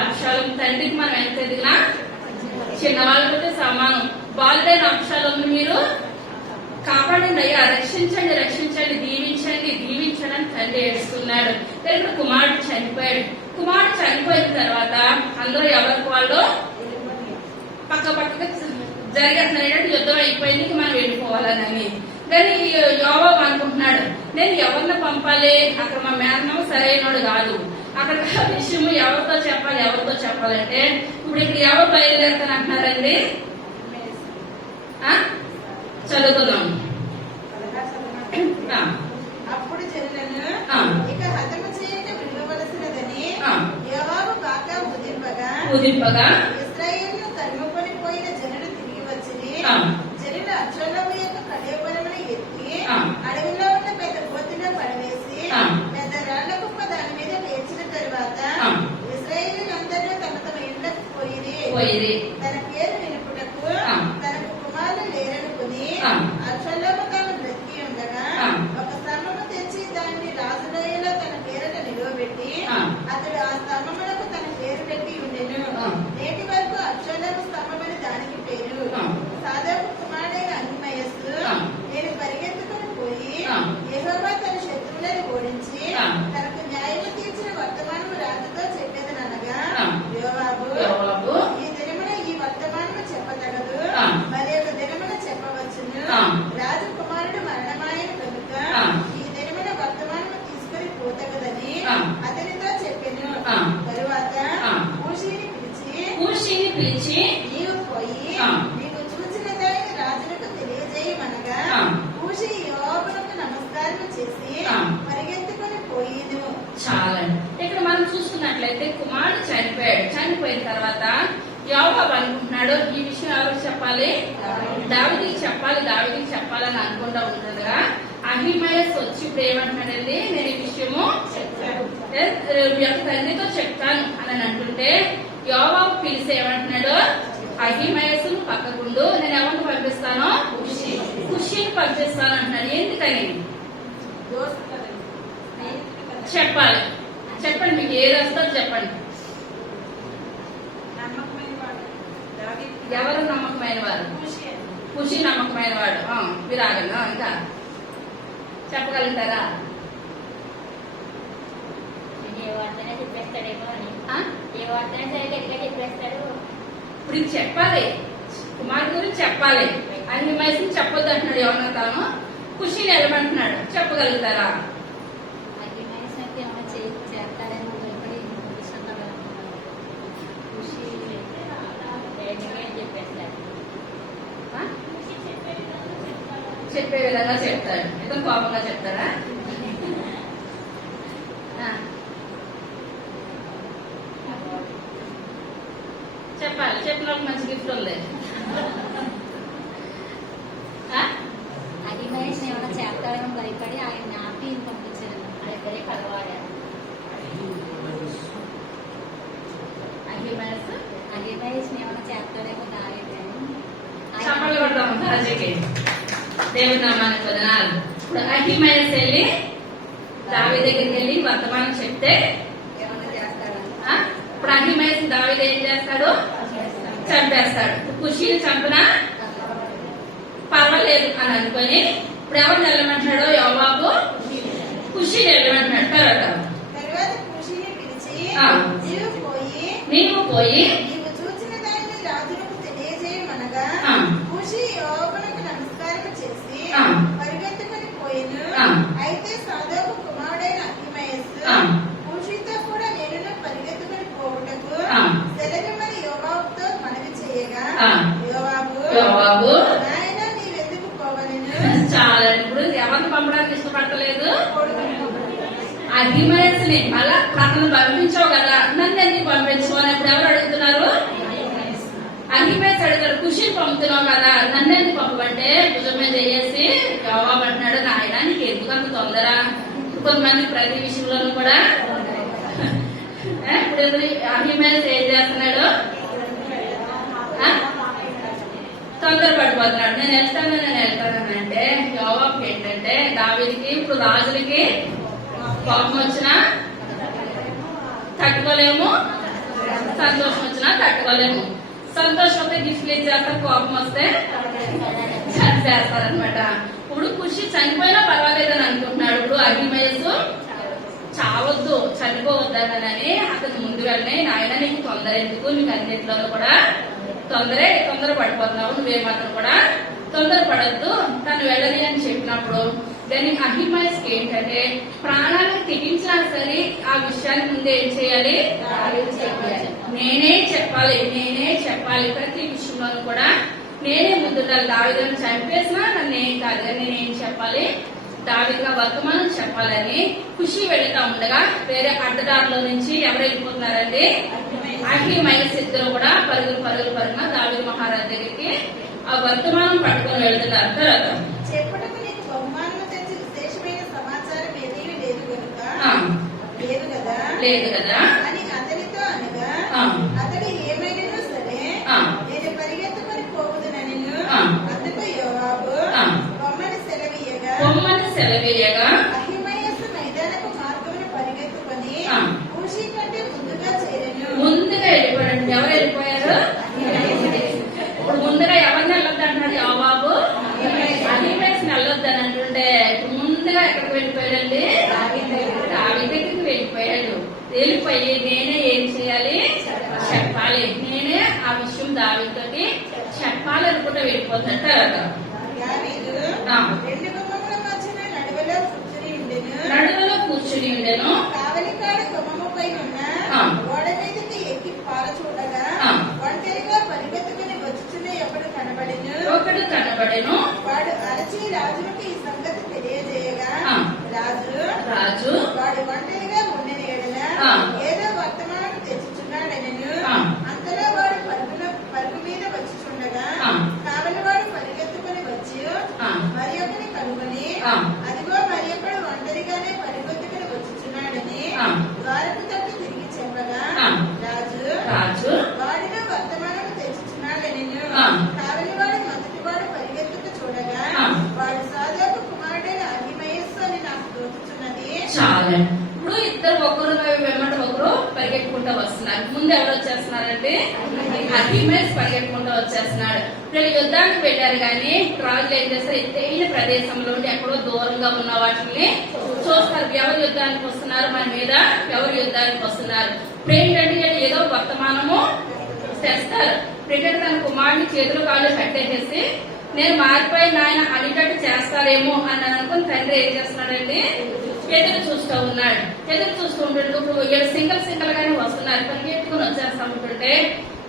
అబ్షాలోము తండ్రికి మనం ఎంత ఎదిగినా చిన్నవాళ్ళతో సమానం. బాలుడైన అబ్షాలోమును మీరు కాపాడండి అయ్యా, రక్షించండి రక్షించండి, దీవించండి దీవించండి అని తండ్రి ఏడుస్తున్నాడు. ఇక్కడ కుమారుడు చనిపోయాడు. కుమారుడు చనిపోయిన తర్వాత అందరూ ఎవరికి వాళ్ళు పక్క పక్కగా జరిగేస్తున్నట్టు యుద్ధం అయిపోయింది, మనం వెళ్ళిపోవాలని. కానీ యోవాబు అనుకుంటున్నాడు, నేను ఎవరిని పంపాలి, అక్కడ మా మేనమామ సరైనోడు కాదు, అక్కడ విషయం ఎవరితో చెప్పాలంటే ఇప్పుడు ఇక్కడ ఎవరు బయలుదేరుతాను అంటున్నారండి. చదువుకుందాం. అప్పుడు జనులను ఇక హతము చేయక విలువవలసినదని యోవాబు బాగా ఉదింపగా ఇశ్రాయేలును తరుముకొని పోయిన జనులు తిరిగి వచ్చిరి. జనులు అబ్షాలోము యొక్క కళేబరమును ఎత్తి అడవిలో ఉన్న పెద్ద గోతిలో పడవేసి పెద్ద రాళ్ల కుప్ప దాని మీద పేర్చిన తరువాత ఇశ్రాయేలులందరూ తమ తమ ఇళ్లకు పోయిరి. తన పేరు నిలుపుటకు తనకు కుమారులు లేరనుకుని అబ్షాలోము తాను బ్రతికి ఉండగా ఒక స్తంభము తెచ్చి దాన్ని రాజులోయలో తన పేరట నిలువబెట్టి అతడు ఆ స్తంభములకు తన పేరు పెట్టి ఉండెను. నేటి వరకు అబ్షాలోము స్తంభమని దానికి పేరు. సాదోకు కుమారుడైన అహిమయస్సు నేను పరిగెత్తుకుని పోయి యెహోవా తన శత్రువులను ఓడించి తనకు న్యాయము తీర్చిన వర్తమానము రాజుతో చెప్పేదనగా యోవాబు ఈ దినమున ఈ వర్తమానము చెప్పతగదు, మరి ఒక దినమున చెప్పవచ్చును. రాజు కుమారుడు మరణమాయను కనుక ఈ దినమున వర్తమానము తీసుకుని పోతగదని అతనితో చెప్పెను. తరువాత కూషీని పిలిచి నీవు పోయి నీవు చూసిన దానిని రాజులకు తెలియజేయమనగా కూషి యోవాబునకు నమస్కారం చేసి పరిగెత్తుకుని పోయిను. చాలండి. ఇక్కడ మనం చూసుకున్నట్లయితే కుమారుడు చనిపోయాడు. చనిపోయిన తర్వాత యోవాబు అనుకుంటున్నాడు, ఈ విషయం ఎవరికి చెప్పాలి, దావీదుకి చెప్పాలని అనుకుంటా ఉంటుండగా అహిమయస్ వచ్చి ఇప్పుడు ఏమంటున్నాడండి, నేను ఈ విషయము తండ్రితో చెప్తాను అని అంటుంటే యోవాబు పిలిచి ఏమంటున్నాడు, అహిమయస్సును పక్కకుండు, నేను ఎవరిని పంపిస్తాను, ఖుషీని పంపిస్తాను అంటున్నాడు. ఎందుకని చెప్పాలి, చెప్పండి, మీకు ఏది వస్తుందో చెప్పండి. ఎవరు నమ్మకమైన వారు? ఖుషి నమ్మకమైన వాడు. మీరు ఆగండి, ఇంకా చెప్పగలుగుతారా? ఇప్పుడు ఇది చెప్పాలి, కుమార్ గురించి చెప్పాలి. అన్ని వయసుని చెప్పొద్దు అంటున్నాడు ఎవరన్నా తాను. ఖుషిని వెళ్ళమంటున్నాడు, చెప్పగలుగుతారా? చెప్పే విధంగా చెప్తాడు, ఏదో కోపంగా చెప్తారా? చెప్పాలి, చెప్పిన వాళ్ళకి మంచి గిఫ్ట్ ఉంది. అహిమయస్ ఏమైనా చేస్తాడేమో భయపడి ఆయన ఆపి పంపించారు. ఇద్దరే కలవాడారు. అహిమయస్ ఏమైనా చేస్తాడేమో దావేదని చప్పట్లు కొడతాము రాజుకి. దేవుడి నామానికి వదనాలు. ఇప్పుడు అహిమయస్ వెళ్ళి దావీదు దగ్గరికి వెళ్ళి వర్తమానం చెప్తే ఇప్పుడు అహిమయస్ దావీదు ఏం చేస్తాడు, చంపేస్తాడు. ఖుషీని చంపినా పర్వాలేదు అని అనుకొని ఇప్పుడు ఎవరు వెళ్ళమంటున్నాడో యోవాబు ఖుషీని వెళ్ళమంటున్నాడు. తర్వాత ఖుషీని పిలిచి నీవు పోయి నీవు చూసిన దానిని రాజులకు తెలియజేయమనగా ఖుషీ యోవాబునకు నమస్కారం చేసి పరిగెత్తుకుని పోయిను. అయితే సాదోకు కుమారుడైన అహిమయస్సు ఖుషీతో కూడా నేను పరిగెత్తుకుని పోవుటకు సెలవిమ్మని యోవాబుతో మనవి చేయగా యోవాబు నాయన నీవెందుకు పోవలెను? చాలా ఇప్పుడు ఎవరిని పంపడానికి ఇష్టపడలేదు, అహిమయస్సుని. మళ్ళా అతను పంపించావు కదా, నన్ను ఎందుకు పంపించు అని ఇప్పుడు ఎవరు అడుగుతున్నారు? అహిమయస్ అడుగుతారు, ఖుషిని పంపుతున్నావు కదా, నన్ను ఎందుకు పంపమంటే భుజం మీద చేసి యోవాబు అంటున్నాడు, నాయన నీకు ఎందుకు అంత తొందర? కొంతమంది ప్రతి విషయంలోనూ కూడా ఇప్పుడు అహిమయస్ ఏం చేస్తున్నాడు, తొందర పడిపోతున్నాడు. నేను వెళ్తాను అంటే యోవాబుకి ఏంటంటే దావీదుకి ఇప్పుడు రాజులకి కోపం వచ్చినా తట్టుకోలేము, సంతోషం వచ్చినా తట్టుకోలేము. సంతోషం వస్తే గిఫ్ట్లు ఇచ్చేస్తారు, కోపం వస్తే చనిచేస్తారనమాట. ఇప్పుడు ఖుషి చనిపోయినా పర్వాలేదని అనుకుంటున్నాడు. ఇప్పుడు అహిమయస్సు చావద్దు, చనిపోవద్దనని అతను ముందుగానే నాయన నీకు తొందర ఎందుకు, నీకు అన్నింటిలో కూడా తొందర పడిపోతున్నావు, నువ్వేమాత్రం కూడా తొందర పడద్దు, తను వెళ్ళని అని చెప్పినప్పుడు దాన్ని అహిమయస్కి ఏంటంటే ప్రాణాలను తెగించినా సరే ఆ విషయాన్ని ముందే ఏం చేయాలి, నేనే చెప్పాలి ప్రతి విషయంలోనూ కూడా నేనే ముందుండాలి. దావీదును చంపేసినా నన్ను ఏం కాదు కానీ నేనేం చెప్పాలి, దావీదుగా వర్తమానం చెప్పాలని ఖుషి వెళుతా ఉండగా వేరే అడ్డదారిలో నుంచి ఎవరు వెళ్ళిపోతున్నారండి, అహిమయస్ ఇద్దరు కూడా పరుగున దావీదు మహారాజు దగ్గరికి ఆ వర్తమానం పట్టుకొని వెళ్తున్నారు. తర్వాత చెప్పుటకు నీకు బహుమానం తెచ్చి విశేషమైన సమాచారం ఏదీ లేదు కదా అని అతనితో అనగా అతడు ఏమైనా సరే నేను పరిగెత్తుకొని పోవుదునని అందుకు యోవాబు బొమ్మని సెలవీయగా అహిమయస్సు మైదానపు మార్గమును పరిగెత్తుకొని ఖుషి కంటే ముందుగా వెళ్ళిపోయాడు. ఎవరు వెళ్ళిపోయారు? ఇప్పుడు ముందుగా ఎవరిని వెళ్ళొద్దు అంటున్నాడు యోవాబు, అహిమయస్సుని వెళ్ళొద్దని అంటుంటే ఇప్పుడు ముందుగా ఎక్కడికి వెళ్ళిపోయాడండి, దావీదు దగ్గరికి వెళ్ళిపోయి నేనే ఏం చేయాలి, చెప్పాలి, నేనే ఆ విషయం దావీదుతోటి చెప్పాలనుకుంటే వెళ్ళిపోతాడు. తర్వాత నడువలో కూర్చుని ఉండెను కావలికాడు గుమ్మముపై ఉన్న గోడ మీదకి ఎక్కి పాల చూడగా ఒంటరిగా పరిగెత్తుకుని వచ్చుచున్న ఒకడు కనబడెను. వాడు అరచి రాజునికి ఈ సంగతి తెలియజేయగా రాజు వాడు ఒంటరిగా ఉండిన ఎడల ఏదో వర్తమానం తెచ్చుచున్నాడనెను. అంతలో వాడు పరుగు మీద వచ్చుచుండగా కావలి వాడు పరిగెత్తుకుని వచ్చి మరి ఒకని కనుగొని అదిగో మరి ఒకడు ఒంటరిగానే పరిగెత్తుకుని వచ్చుచున్నాడని ద్వారపు తట్టు తిరిగి చెప్పగా రాజు వాడిలో వర్తమానం తెచ్చుచున్నాడనెను. కావలి వాడు మొదటి వాడు పరిగెత్తుకు చూడగా వాడు సాదోకు కుమారుడైన అహిమయస్సు అని నాకు తోచుచున్నది. చాలా ఇప్పుడు ఇద్దరు ఒకరు వెంబడి ఒకరు పరిగెట్టుకుంటూ వస్తున్నారు. ముందు ఎవరు వచ్చేస్తున్నారంటే అహిమయస్ పరిగెట్టుకుంటూ వచ్చేస్తున్నాడు. వీళ్ళు యుద్ధానికి వెళ్ళారు కానీ రాజులు ఏం చేస్తారు, ఎత్తైన ప్రదేశంలో ఉండి ఎక్కడో దూరంగా ఉన్న వాటిని చూస్తారు. ఎవరు యుద్ధానికి వస్తున్నారు మన మీద, ఎవరు యుద్ధానికి వస్తున్నారు. ఇప్పుడు ఏంటంటే ఏదో వర్తమానము తెస్తారు. ఇప్పుడు తన కుమారుని చేతులు కాళ్ళు కట్టేసేసి నేను మారిపోయి నాయన అనేటట్టు చేస్తారేమో అని అనుకుని తండ్రి ఏం చేస్తున్నాడండి, ఎదురు చూస్తూ ఉన్నాడు. ఎదురు చూస్తూ ఉంటాడు. ఇప్పుడు సింగల్ గానే వస్తున్నారు, పరిగెత్తుకుని వచ్చేస్తా ఉంటుంటే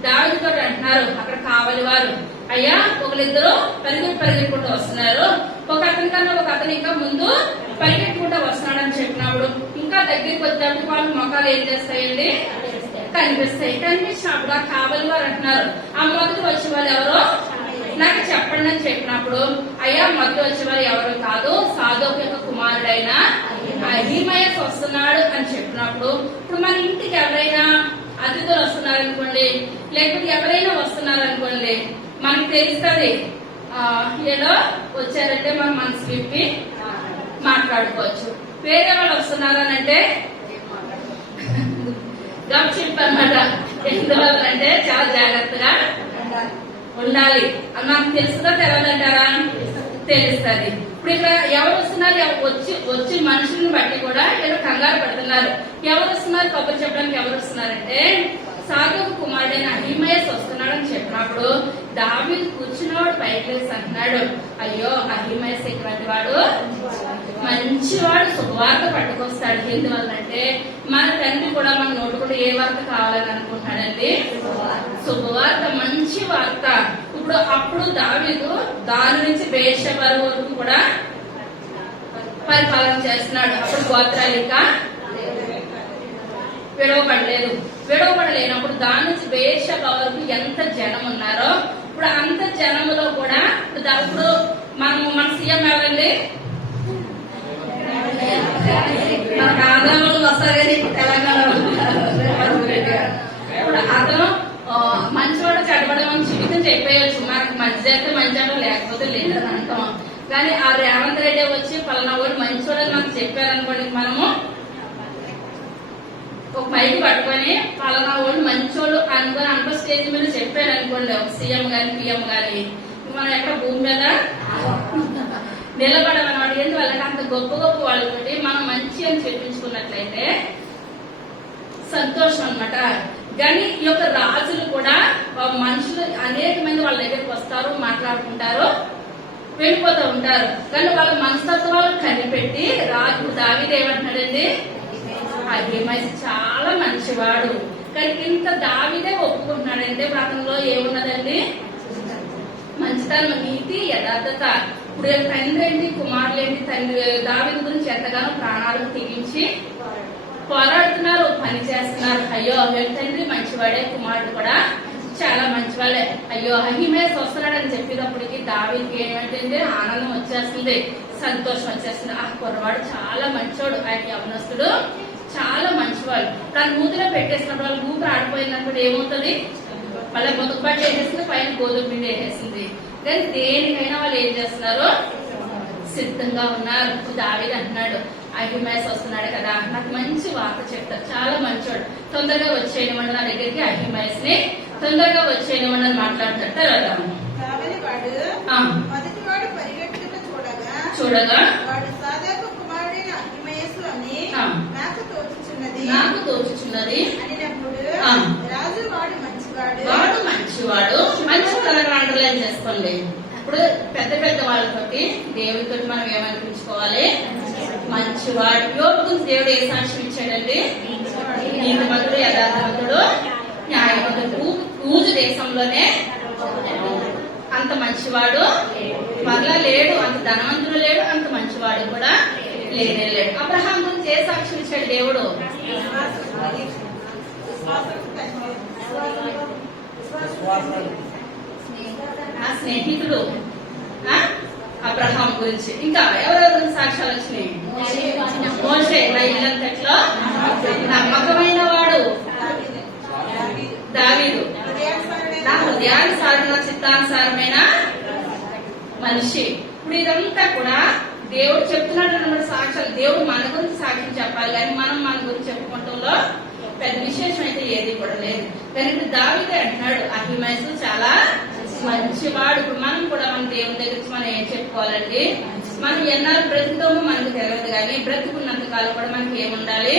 దావీదుతో అంటున్నారు అక్కడ కావలి వారు, అయ్యా ఒకరిద్దరు పరిగెట్టుకుంటూ వస్తున్నారు, ఒక అతని కన్నా ఒక అతను ఇంకా ముందు పరిగెట్టుకుంటూ వస్తున్నాడు అని చెప్పినప్పుడు ఇంకా దగ్గరికి వచ్చేటప్పుడు వాళ్ళ మొఖాలు ఏం చేస్తాయండి, కనిపిస్తున్నప్పుడు ఆ కావలి వారు అంటున్నారు ఆ మొదటి వచ్చే వాళ్ళు ఎవరో నాకు చెప్పండి అని చెప్పినప్పుడు అయ్యా మొదటి వచ్చే వారు ఎవరు కాదు, సాదోకు యొక్క కుమారుడైన అహిమయస్ వస్తున్నాడు అని చెప్పినప్పుడు ఇప్పుడు మన ఇంటికి ఎవరైనా అతిథులు వస్తున్నారనుకోండి, లేకపోతే ఎవరైనా వస్తున్నారనుకోండి, మనకు తెలుస్తుంది ఏదో వచ్చారంటే మనం మనసు విప్పి మాట్లాడుకోవచ్చు. వేరే వాళ్ళు వస్తున్నారనంటే గప్చిప్ అన్నమాట. ఎందువల్లంటే చాలా జాగ్రత్తగా ఉండాలి. నాకు తెలుస్తుందా తెలవదంటారా, తెలుస్తుంది. ఇప్పుడు ఇక్కడ ఎవరు వస్తున్నారు, వచ్చి మనుషులను బట్టి కూడా ఏదో కంగారు పడుతున్నారు. ఎవరు వస్తున్నారు కబురు చెప్పడానికి, ఎవరు వస్తున్నారంటే సాదోకు కుమారుడైన అహిమయస్ వస్తున్నాడని చెప్పినప్పుడు దావీదు కూర్చున్నవాడు పైకి లేసి అంటున్నాడు, అయ్యో అహిమయస్ ఇటువంటి వాడు మంచివాడు, శుభవార్త పట్టుకొస్తాడు. ఎందువల్లంటే మన తండ్రి కూడా మన నోటు కూడా ఏ వార్త కావాలని అనుకుంటున్నాడండి, శుభవార్త, మంచి వార్త. ఇప్పుడు అప్పుడు దావీదు దాని నుంచి బేర్షెబా వరకు కూడా పరిపాలన చేస్తున్నాడు. అప్పుడు గోత్రాలు ఇంకా విడవబడలేనప్పుడు దాని నుంచి బేర్షెబా వరకు ఎంత జనం ఉన్నారో ఇప్పుడు అంత జనములో కూడా ఇప్పుడు మన సీఎం ఎవరండి, మనకు ఆంధ్రలో వస్తారు కానీ తెలంగాణలో ఇప్పుడు అతను మంచివాడు చెడబడమని జీవితం చెప్పేయచ్చు, మనకు మంచి చేస్తే మంచి అంటాం, లేకపోతే లేదని అంటాం. కానీ ఆ రేవంత్ రెడ్డి వచ్చి పలానా వాళ్ళు మంచోడని మనకు చెప్పారనుకోండి, మనము ఒక మైకి పట్టుకొని పలానా వాళ్ళు మంచోళ్ళు అనుకొని అంటూ స్టేజ్ మీద చెప్పారనుకోండి, ఒక సీఎం గాని పిఎం గాని, మనం ఎక్కడ భూమి మీద నిలబడమన్నమాట. ఏంటి వాళ్ళకి అంత గొప్ప గొప్ప వాళ్ళతోటి మనం మంచి అని చెప్పించుకున్నట్లయితే సంతోషం అన్నమాట. కానీ ఈ యొక్క రాజులు కూడా మనుషులు అనేక మంది వాళ్ళ దగ్గరికి వస్తారు, మాట్లాడుకుంటారు, వెళ్ళిపోతూ ఉంటారు. కానీ వాళ్ళ మనస్తత్వాలు కనిపెట్టి రాజు దావీదు ఏమంటున్నాడండి, అహిమయస్ చాలా మంచివాడు. కానీ ఇంత దావీదే ఒప్పుకుంటున్నాడంటే అతనిలో ఏమున్నదండి, మంచితనం, నీతి, యథార్థత. ఇప్పుడు తండ్రి ఏంటి, కుమారులు ఏంటి, తండ్రి దావీదు గురించి ఎంతగానో ప్రాణాలకు తెగించి పోరాడుతున్నారు, పని చేస్తున్నారు. అయ్యో తండ్రి మంచివాడే, కుమారుడు కూడా చాలా మంచివాడే. అయ్యో అహిమయస్ వస్తున్నాడని చెప్పేటప్పటికి దావీదుకి ఏమంటే ఆనందం వచ్చేస్తుంది, సంతోషం వచ్చేస్తుంది. ఆ కుర్రవాడు చాలా మంచోడు, ఆయన యవనస్తుడు చాలా మంచివాడు. తన మూతిలో పెట్టేసినప్పుడు వాళ్ళు ఊపిరి ఆడిపోయినప్పుడు ఏమవుతుంది, వాళ్ళ ముతుకుబాటు వేసేసింది, పైన గోధుమ పిండి వేసేసింది. కానీ దేనికైనా వాళ్ళు ఏం చేస్తున్నారు, సిద్ధంగా ఉన్నారు. దావీదు అంటున్నాడు, అహిమయస్ వస్తున్నాడు కదా, నాకు మంచి వార్త చెప్తారు, చాలా మంచోడు, తొందరగా వచ్చేయనివ్వండి నా దగ్గరికి, అహిమయస్ ని తొందరగా వచ్చేయనివ్వండి అని మాట్లాడతాడు. తర్వాత మొదటి వాడు పరిగెట్టుకుని చూడగా వాడు సాదాకు కుమారుడైన అహిమయసు అని నాకు తోచుచున్నది అనినప్పుడు రాజు వాడు మంచివాడు మంచి తనకు అండర్లైన్ చేసుకోండి. ఇప్పుడు పెద్ద పెద్ద వాళ్ళతోటి దేవుడితో మనం ఏమనిపించుకోవాలి, మంచివాడు. యోబు గురించి దేవుడు ఏ సాక్ష్యం ఇచ్చాడండి, నీతిమంతుడు, యథార్థవంతుడు, న్యాయవంతుడు. ఊజు దేశంలోనే అంత మంచివాడు మరలా లేడు, అంత ధనవంతుడు లేడు, అంత మంచివాడు కూడా లేనే లేడు. అబ్రహాం గురించి ఏ సాక్ష్యం ఇచ్చాడు దేవుడు, ఆ స్నేహితుడు అబ్రహాం గురించి. ఇంకా ఎవరెవరి సాక్ష్యాలు వచ్చినాయి, మోషే నా ఇల్లంతట్లో నమ్మకమైన వాడు, దావీదు నా హృదయానుసారమైన చిత్తానుసారమైన మనిషి. ఇప్పుడు ఇదంతా కూడా దేవుడు చెప్తున్నాడు అన్నమాట సాక్ష్యాలు. దేవుడు మన గురించి సాక్ష్యం చెప్పాలి, కానీ మనం మన గురించి చెప్పుకోవటంలో పెద్ద విశేషం అయితే ఏది కూడా లేదు. కానీ ఇప్పుడు దావీదే అంటున్నాడు, అహిమయస్ చాలా మంచివాడు. ఇప్పుడు మనం కూడా మన దేవుని దగ్గర నుంచి మనం ఏం చెప్పుకోవాలండి, మనం ఎన్నాళ్ళు బ్రతుకుతామో మనకు తెలియదు, కానీ బ్రతుకున్నంత కాలం కూడా మనకి ఏముండాలి,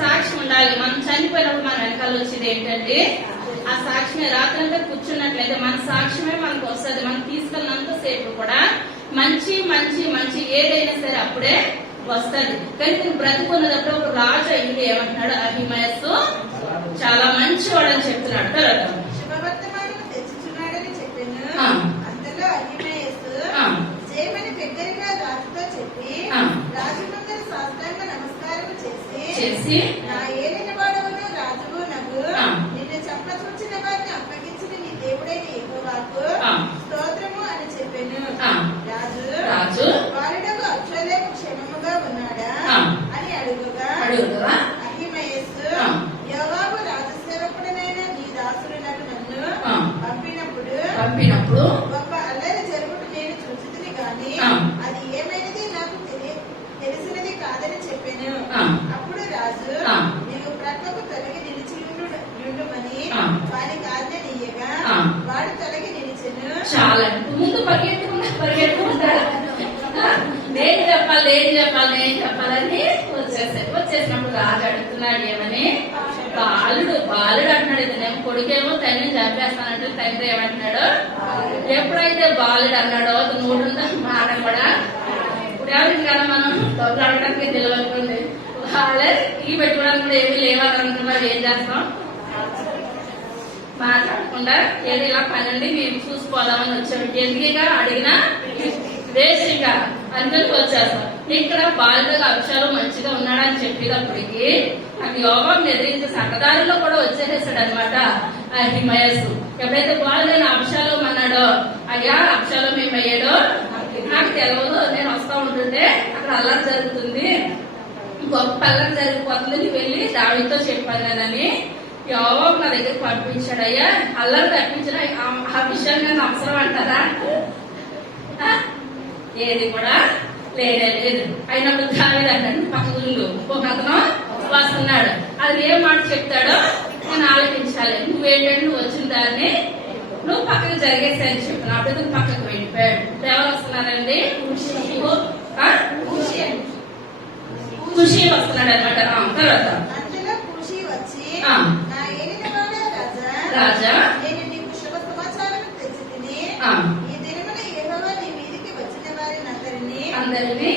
సాక్ష్యం ఉండాలి. మనం చనిపోయినప్పుడు మన వెనకాల వచ్చేది ఏంటంటే ఆ సాక్ష్యమే. రాత్రంతా కూర్చున్నట్లయితే మన సాక్ష్యమే మనకు వస్తుంది. మనం తీసుకెళ్ళినంత సేపు కూడా మంచి మంచి మంచి ఏదైనా సరే అప్పుడే వస్తుంది. కానీ నేను బ్రతుకున్నప్పుడు ఒక రాజు అయ్యింది ఏమంటున్నాడు, అహిమయస్ చాలా మంచివాడు అని చెప్తున్నాడు. తర్వాత శుభవర్తమానం తెచ్చుచున్నాడని చెప్పాను. అంతలో అహిమయస్ చేయమని బిగ్గరగా రాజుతో చెప్పి రాజు ముందర సాష్టాంగ నమస్కారం చేసి నా ఏలిన వాడవును రాజువు నగు నిన్ను చంపచూచిన వారిని అప్పగించిన నీ దేవుడైన యెహోవాకు స్తోత్రము అని చెప్పాను. రాజు వారుడకు అబ్షాలోము క్షేమముగా ఉన్నాడా అని అడుగుగా అహిమయస్ యోవాబు రాజసేవకుడనైన నీ దాసుడునకు నన్ను పంపినప్పుడు గొప్ప అల్లరి జరుగుట నేను చూచితిని గాని అది ఏమైనది నాకు తెలిసినది కాదని చెప్పాను. అప్పుడు రాజు నీవు ప్రక్కకు తొలగి నిలిచియుండుమని వారికి ఆజ్ఞనీయగా వాడు తొలగి నిలిచెను. చాలా ముందు పరిగెట్టుకుంటాడు, నేను చెప్పాలని వచ్చేసినప్పుడు రాజు అడుగుతున్నాడు ఏమని, బాలుడు అంటున్నాడు. ఇతనేమో కొడుకేమో తండ్రిని చంపేస్తానంటే తండ్రి ఏమంటున్నాడు, ఎప్పుడైతే బాలుడు అన్నాడో నోటుందా మాట కూడా. ఇప్పుడు ఎవరికి కదా మనం డబ్బులు అడగడానికి తెలియకుండా వాళ్ళే ఈ పెట్టుకోవడానికి కూడా ఏమీ లేవని అనుకున్నారు, ఏం చేస్తాం, మాట్లాడకుండా ఏది ఇలా పనండి మేము చూసిపోదామని వచ్చాము. ఎందుకుగా అడిగినా వేసిగా అందరికి వచ్చేస్తాం. ఇక్కడ బాలుడుగా అభిషాలు మంచిగా ఉన్నాడని చెప్పేటప్పటికి నాకు యోగం ఎదిరించే సన్నదారిలో కూడా వచ్చేసేసాడు అనమాట అహిమయస్. ఎప్పుడైతే బాలుడైన అభిషాలం అన్నాడో, అయ్యా అభిషాలం ఏమయ్యాడో నాకు తెలియదు, నేను వస్తా ఉంటుంటే అక్కడ అల్లరి జరుగుతుంది, గొప్ప అల్లరి జరిగిపోతుంది, వెళ్ళి దావీదుతో చెప్పానని యోగం నా దగ్గరికి పంపించాడు. అయ్యా అల్లరి తప్పించిన ఆ విషయం నేను అవసరం అంటారా? ఏది కూడా లేనే లేదు. అయినప్పుడు దావీదు అంటాడు పక్కకు ఒక అతను వస్తున్నాడు. అది ఏ మాట చెప్తాడో నేను ఆలోచించాలి. నువ్వేంటంటే నువ్వు వచ్చిన దాన్ని నువ్వు పక్కకు జరిగేసాయని చెప్పిన అప్పుడు పక్కకు వెళ్ళిపోయాడు. ఎవరు వస్తున్నారండి? ఖుషి వస్తున్నాడు అనమాట. తర్వాత అందులో ఖుషి వచ్చి ఆ. నా ఏలినవాడా రాజా నేను నీకు శుభ సమాచారం తెచ్చి తిని ఆ. ఈ దినమున యెహోవా నీ మీదికి వచ్చిన వారిని అందరినీ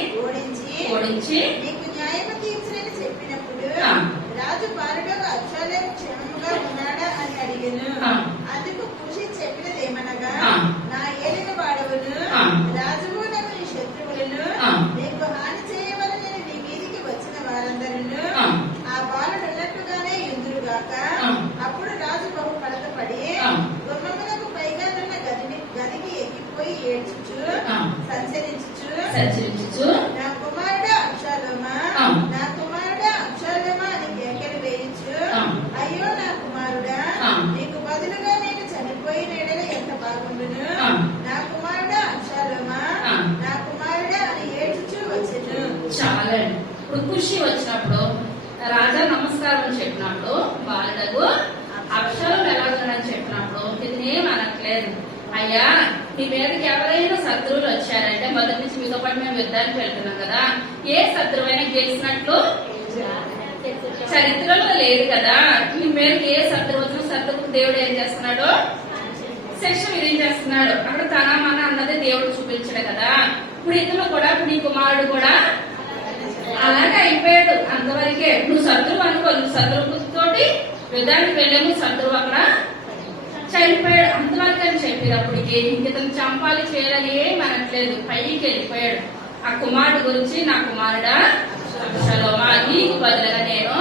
ఓడించి నీకు న్యాయము తీర్చునని చెప్పినప్పుడు ఆ. రాజు బాలుడు అబ్షాలోము క్షేమముగా ఉన్నాడా అని అడిగాను. ఆ. అందుకు ఖుషి చెప్పినదేమనగా ఆ. నా ఏలిన వాడవును ఆ. రాజువు నాకు నీ శత్రువులను ఆ. నీకు హాని చేయవలని నీ మీదికి వచ్చిన వారందరూ ఆ. ఆ బాలుడు ఉన్నట్టుగానే ఎందురుగాక. ఆ. అప్పుడు రాజు బహు కలతపడి ఆ. గుమ్మములకు పైగా నున్న గదికి ఎక్కిపోయి ఏడ్చుచు ఆ. సంచరించుచు నా కుమారుడు అబ్షాలోమా ఆ. నా కుమారుడు అబ్షాలోమా అని కేకలు వేయించు ఆ. అయ్యో నా కుమారుడా ఆ. నీకు బదులుగా నేను చనిపోయిన ఎడల ఎంత బాగుండును. ఆ. నా కుమారుడు అబ్షాలోమా ఆ. నా కుమారుడా అని ఏడ్చుచు వచ్చెను. చాలండి. ఇప్పుడు ఖుషి వచ్చినప్పుడు రాజా నమస్కారం అని చెప్పినప్పుడు బాలుడకు అక్షరం ఎలా ఉన్నాడని చెప్పినప్పుడు ఇది ఏం అనట్లేదు. అయ్యా మీ మీదకి ఎవరైనా శత్రువులు వచ్చారంటే మొదటి నుంచి మీతో పాటు మేము యుద్ధానికి వెళ్తున్నాం కదా, ఏ శత్రువైనా గెలిచినట్లు చరిత్రలో లేదు కదా. మీ మీదకి ఏ శత్రువు వచ్చినా శత్రువుకు దేవుడు ఏం చేస్తున్నాడు? శిక్ష విధించేస్తున్నాడు. అక్కడ తన మన అన్నది దేవుడు చూపించాడు కదా. ఇప్పుడు ఇతను కూడా నీ కుమారుడు కూడా అలాగే అయిపోయాడు. అంతవరకే నువ్వు శత్రువు అనుకో. నువ్వు శత్రువుతోటి యుద్ధానికి వెళ్ళాము, శత్రువు అక్కడ చనిపోయాడు. అంతవరకు అని చెప్పేటప్పటికి ఇతను చంపాలి చేయాలని ఏం అనట్లేదు. పైకి వెళ్ళిపోయాడు. ఆ కుమారుడు గురించి నా కుమారుడా అబ్షాలోమా నీకు బదులుగా నేను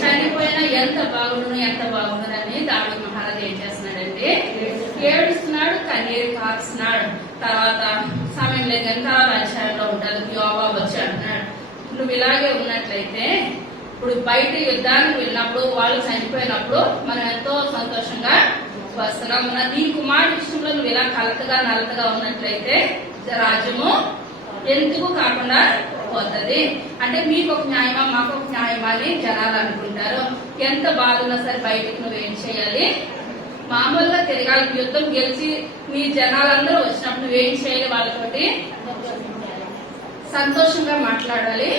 చనిపోయినా ఎంత బాగుండును అని దావీదు మహారాజు ఏం చేస్తున్నాడంటే ఏడుస్తున్నాడు, కన్నీరు కారుస్తున్నాడు. తర్వాత సమయం లేదు కనుక రాజ్యాల్లో ఉంటాడు. యోవాబు వచ్చి అంటున్నాడు, నువ్వు ఇలాగే ఉన్నట్లయితే ఇప్పుడు బయట యుద్ధానికి వెళ్ళినప్పుడు వాళ్ళు చనిపోయినప్పుడు మనం ఎంతో సంతోషంగా వస్తున్నాం. నీ కుమారుడు విషయంలో నువ్వు ఇలా కలతగా నలతగా ఉన్నట్లయితే రాజ్యము ఎందుకు కాకుండా పోతుంది. అంటే మీకు ఒక న్యాయమా మాకు ఒక న్యాయమా అని జనాలు అనుకుంటారు. ఎంత బాధ ఉన్నా సరే బయటకు నువ్వేం చేయాలి? మామూలుగా తిరగాలి. యుద్ధం గెలిచి నీ జనాలందరూ వచ్చినప్పుడు నువ్వేం చేయాలి? వాళ్ళతోటి సంతోషంగా మాట్లాడాలి,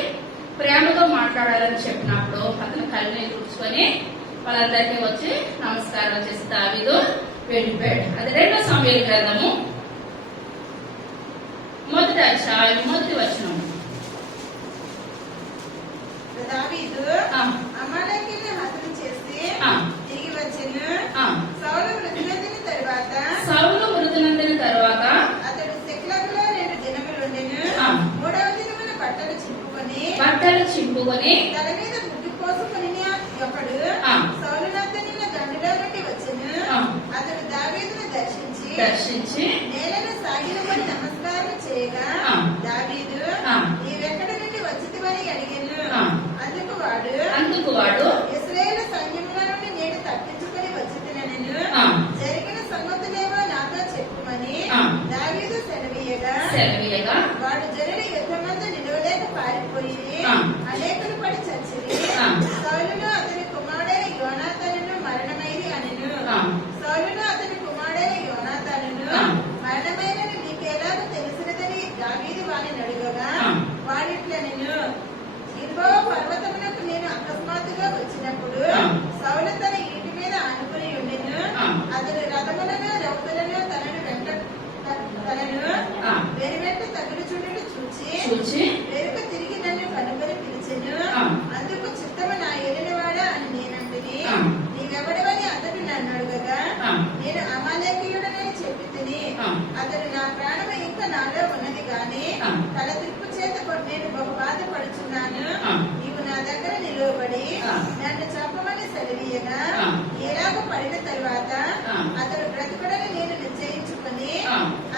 ప్రేమతో మాట్లాడాలని చెప్పినప్పుడు అతను కళ్ళని తుడుచుకొని వాళ్ళందరికీ వచ్చి నమస్కారం చేసి దావీదు వెళ్ళిపోయాడు. అది 2వ సమూయేలు గ్రంథము 1వ అధ్యాయం 1వ వచనం. దావీదు అమాలేకీయులను హతం చేసి తిరిగి వచ్చెను. సౌలు మృతి నొందిన తరువాత అతడు సిక్లగులో 2 దినములుండెను. 3వ దినమున బట్టలు చింపుకొని తల మీద బుడ్డి పోసుకొని ఒకడు సౌలు నద్ద నిన్న దండులో నుండి వచ్చెను. అతడు దావీదును దర్శించి నేలను సాగిలపడి నమస్కారం చేయగా దావీదు నీవెక్కడి నుండి వచ్చితివని అడిగాను. అందుకు వాడు ఇశ్రాయేలు సైన్యముల నుండి నేను తప్పించుకొని వచ్చితినెను. జరిగిన సంగతులేవో నాతో చెప్పుమని దావీదు సెలవీయగా వాడు జరిగిన యుద్ధమందు నిలవలేక పారిపోయి అనేకులు పడి చచ్చిరి. సౌలును అతని కుమారుడైన యోనాతానును మరణమైరి అనెను. సౌలును అతని కుమారుడైన యోనాతానును మరణమైనని నీకెలాగో తెలిసినదని దావీదు వానిని అడుగగా వాడిట్లనెను, గిల్బోవ పర్వతమునకు నేను అకస్మాత్తుగా వచ్చినప్పుడు సౌలు తన ఇంటి మీద ఆనుకుని ఉండెను. అతడు రథములను రౌతులను తనను వెనువెంట తగులుచుండును చూచి వెనుక తిరిగి నన్ను కనుగొని పిలిచెను. అందుకు చిత్తము నా ఏలినవాడా అని నేనంటిని. నీవెవడవని అతడు నన్ను అడగగా నేను అమాలేకీయుడనని చెప్పి తిని, అతడు నా ప్రాణము ఇంకా నాలో ఉన్నది గాని తల త్రిప్పు చేత నేను బహు బాధపడుచున్నాను. నీవు నా దగ్గర నిలువబడి నన్ను చంపమని సెలవీయగా ఎలాగో పడిన తరువాత అతడు బ్రతుకుడని నేను నిశ్చయించుకుని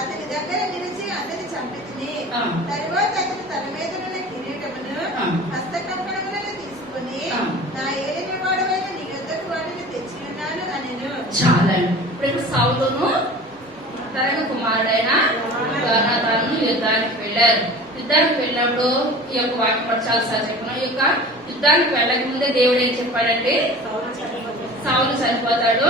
అతని దగ్గర నిలిచి అతని చంపితిని. తరువాత అతను తన మీద ఉన్న కిరీటమును హస్తకంకణములను తీసుకుని నా ఏలినవాడవైన నీ యొద్దకు వాటిని తెచ్చి ఉన్నాను చాలండి. ఇప్పుడు సౌలును తన కుమారుడైన యోనాతాను యుద్ధానికి వెళ్ళారు. యుద్ధానికి వెళ్ళినప్పుడు ఈ యొక్క వాక్యం కూడా చాలాసార్లు చెప్పిన ఈ యొక్క యుద్ధానికి వెళ్ళక ముందే దేవుడు ఏం చెప్పాడండి? సౌలు చనిపోతాడు,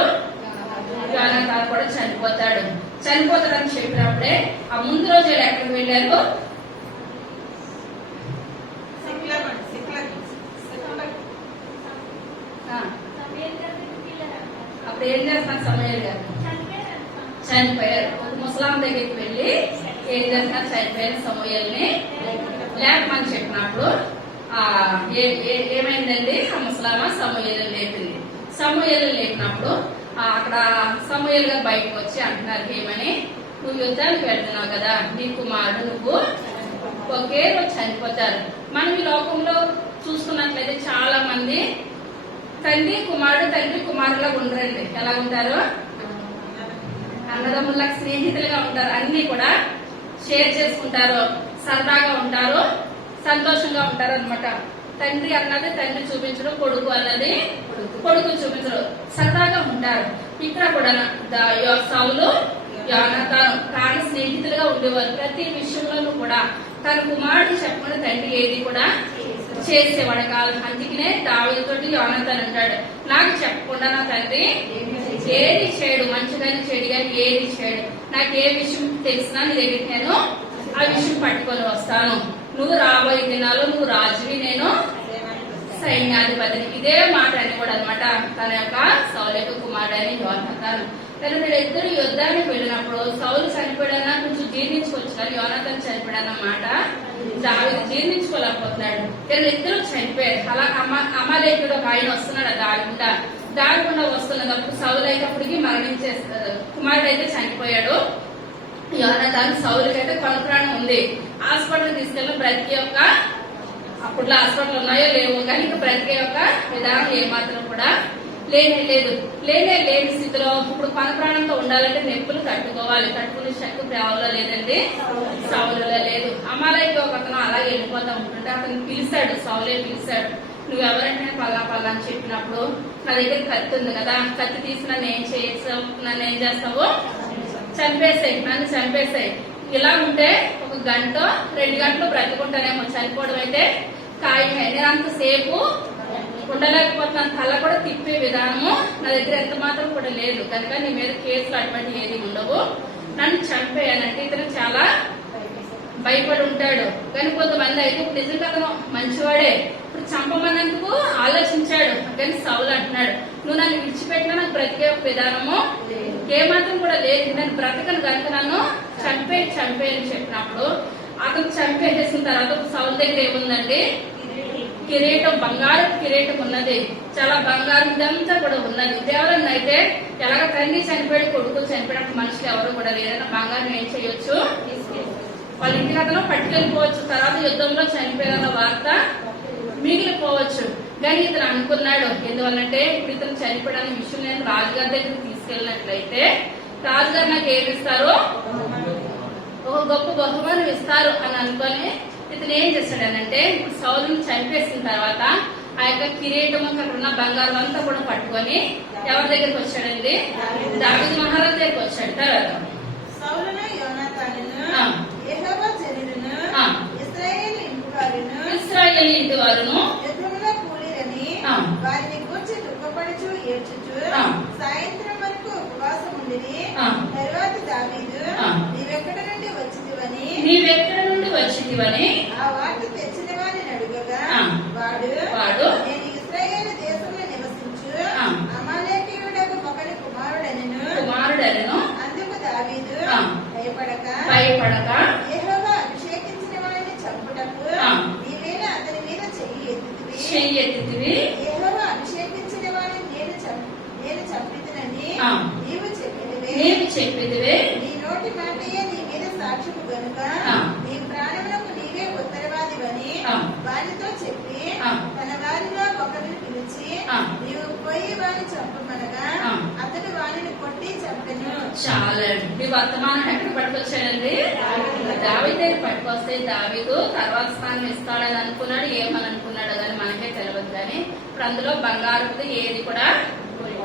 యోనాతాను కూడా చనిపోతాడు. చనిపోతాడని చెప్పినప్పుడే ఆ ముందు రోజు ఎక్కడికి వెళ్ళారు? అప్పుడు ఏం చేస్తున్నారు? సమయాలు గారు చనిపోయారు. ఒక ముసలాం దగ్గరికి వెళ్ళి ఏం చేస్తున్నారు? చనిపోయిన సమయాల్ని లేపమని చెప్పినప్పుడు ఏమైందండి? ఆ ముసలామ సమయాలు లేపింది. సమయాలు లేపినప్పుడు అక్కడ సమయాలు గారు బయటకు వచ్చి అంటున్నారు ఏమని? నువ్వు యుద్ధానికి వెళ్తున్నావు కదా, నీ కుమారుడు నువ్వు ఒకే రోజు చనిపోతారు. మనం ఈ లోకంలో చూసుకున్నట్లయితే చాలా మంది తండ్రి కుమారులా ఉండరండి. ఎలా ఉంటారు? అన్నదమ్ముల స్నేహితులుగా ఉంటారు. అన్ని కూడా షేర్ చేసుకుంటారు, సరదాగా ఉంటారు, సంతోషంగా ఉంటారు అనమాట. తండ్రి అన్నది తండ్రి చూపించరు, కొడుకు అన్నది కొడుకు చూపించరు, సరదాగా ఉంటారు. ఇక్కడ కూడా సౌలు యోనాతాను ప్రాణ స్నేహితులుగా ఉండేవారు. ప్రతి విషయంలోనూ కూడా తన కుమారుడు చెప్పకుండా తండ్రి ఏది కూడా చేసేవాడు కాదు. అందుకనే దావీదుతోటి యోనాతాను అంటాడు, నాకు చెప్పకుండా నా తండ్రి ఏది చేయడు, మంచి కానీ చెడు కానీ ఏది చేయడు. నాకు ఏ విషయం తెలిసినా నీ దగ్గరికి నేను ఆ విషయం పట్టుకొని వస్తాను. నువ్వు రాబోయే దినాల్లో నువ్వు రాజువి, నేను సైన్యాధిపతిని. ఇదే మాట అని కూడా అనమాట తన యొక్క సౌలు యొక్క కుమారుడైన యోనాతాను. కానీ వీళ్ళిద్దరు యుద్ధానికి వెళ్ళినప్పుడు సౌలు చనిపోయాడన్నా కొంచెం జీర్ణించుకోవచ్చు, కానీ యోనాతాను చనిపోయాడన్న మాట దావీదు జీర్ణించుకోలేకపోతున్నాడు. వీళ్ళిద్దరూ చనిపోయారు. అలా అమాలేకుడు ఒక ఆయన వస్తున్నాడు దాగకుండా వస్తున్నప్పుడు సౌలు అయినప్పటికీ మరణించేస్తారు. కుమారుడు అయితే చనిపోయాడు. యోనాతాను సౌలుకైతే కొనప్రాణం ఉంది. హాస్పిటల్ తీసుకెళ్ళిన బ్రతికే యొక్క అప్పట్లో హాస్పిటల్ ఉన్నాయో లేవో కానీ ఇంకా బ్రతికే యొక్క విధానం ఏమాత్రం కూడా లేని స్థితిలో ఇప్పుడు కొనప్రాణంతో ఉండాలంటే నొప్పులు తట్టుకోవాలి. తట్టుకునే శక్తి ప్రాణంలో లేదండి, సౌలులో లేదు. అమాలైకి ఒక అతను అలాగే వెళ్ళిపోతా ఉంటుంటే అతను పిలిచాడు, సౌలే పిలిచాడు. నువ్వెవరంటే పల్లా అని చెప్పినప్పుడు నా దగ్గర కత్తి ఉంది కదా, కత్తి తీసి నన్ను ఏం చేస్తావు? నన్ను చంపేసాయి. ఇలా ఉంటే ఒక గంట 2 గంటలు బ్రతుకుంటానేమో, చనిపోవడం అయితే ఖాయమే. నేను అంతసేపు ఉండలేకపోతున్నాను. తల కూడా తిప్పే విధానము నా దగ్గర ఎంత మాత్రం కూడా లేదు కనుక నీ మీద కేసులు అటువంటి ఏది ఉండవు, నన్ను చంపేయాలంటే ఇతను చాలా భయపడి ఉంటాడు. కానీ కొంతమంది అయితే ఇప్పుడు నిజంగా అతను మంచివాడే, ఇప్పుడు చంపమన్నందుకు ఆలోచించాడు. కానీ సౌలు అంటున్నాడు, నువ్వు నన్ను విడిచిపెట్టినా నాకు బ్రతికే విధానము ఏమాత్రం కూడా లేదు, నేను బ్రతకను కనుక నన్ను చంపేయని చెప్పినప్పుడు అతను చంపేసేసిన తర్వాత సౌలు దగ్గర ఏముందండి? కిరీటం, బంగారు కిరీటం ఉన్నది. చాలా బంగారం ఇదంతా కూడా ఉన్నది. దేవరన్న అయితే ఎలాగ తండ్రి చనిపోయాడు, కొడుకు చనిపోయినప్పుడు మనుషులు ఎవరు కూడా లేదన్న బంగారం ఏం చేయొచ్చు? వాళ్ళ ఇంటికి అతను పట్టుకెళ్ళిపోవచ్చు. తర్వాత యుద్ధంలో చనిపోయిన వార్త మిగిలిపోవచ్చు. కానీ ఇతను అనుకున్నాడు, ఎందువల్లంటే ఇప్పుడు ఇతను చనిపోయిన విషయం నేను రాజుగారి దగ్గర తీసుకెళ్ళినట్లయితే రాజుగారు నాకు ఏమిస్తారు? ఒక గొప్ప బహుమానం ఇస్తారు అని అనుకొని ఇతను ఏం చేశాడనంటే ఇప్పుడు సౌలుని చంపేసిన తర్వాత ఆ యొక్క కిరీటం అక్కడ ఉన్న బంగారం అంతా కూడా పట్టుకొని ఎవరి దగ్గరికి వచ్చాడండి? దావీదు మహారాజు దగ్గరికి వచ్చాడు. తర్వాత ఇశ్రాయేలు ఇంటి వారును వారిని కూర్చి దుఃఖపడుచు ఏడ్చుచు సాయంత్రం వరకు ఉపవాసం ఉండిరి. తరువాత దావీదు నీవెక్కడ నుండి వచ్చితివని ఆ వార్త తెచ్చిన వారిని అడుగగా వాడు నేను ఇశ్రాయేలు దేశంలో నివసించు అమాలేకీయుడకు ఒకని కుమారుడనెను. అందుకు దావీదు భయపడక యెహోవా అభిషేకించిన వారిని చంపుటకు నీవేనా అతని మీద చెయ్యి ఎత్తితివి? యెహోవా అభిషేకించిన వారిని నేను చంపితునని నీవు చెప్పితివే. నీ నోటి మాటయే నీ మీద సాక్ష్యము గనుక నీ ప్రాణములకు నీవే ఉత్తరవాదివని వారితో చెప్పి తన వారిలో ఒకరిని పిలిచి నీవు పోయి వారిని చంపమనగా అతడు వారిని కొట్టి చంపెను. చాలా ఈ వర్తమానం ఎక్కడ పట్టుకొచ్చాడండి? దావీదు దగ్గర పట్టుకొస్తే దావీదు తర్వాత స్థానం ఇస్తాడని అనుకున్నాడు, ఏమని అనుకున్నాడు కానీ మనకే తెలియదు. కానీ ఇప్పుడు అందులో బంగారు ఏది కూడా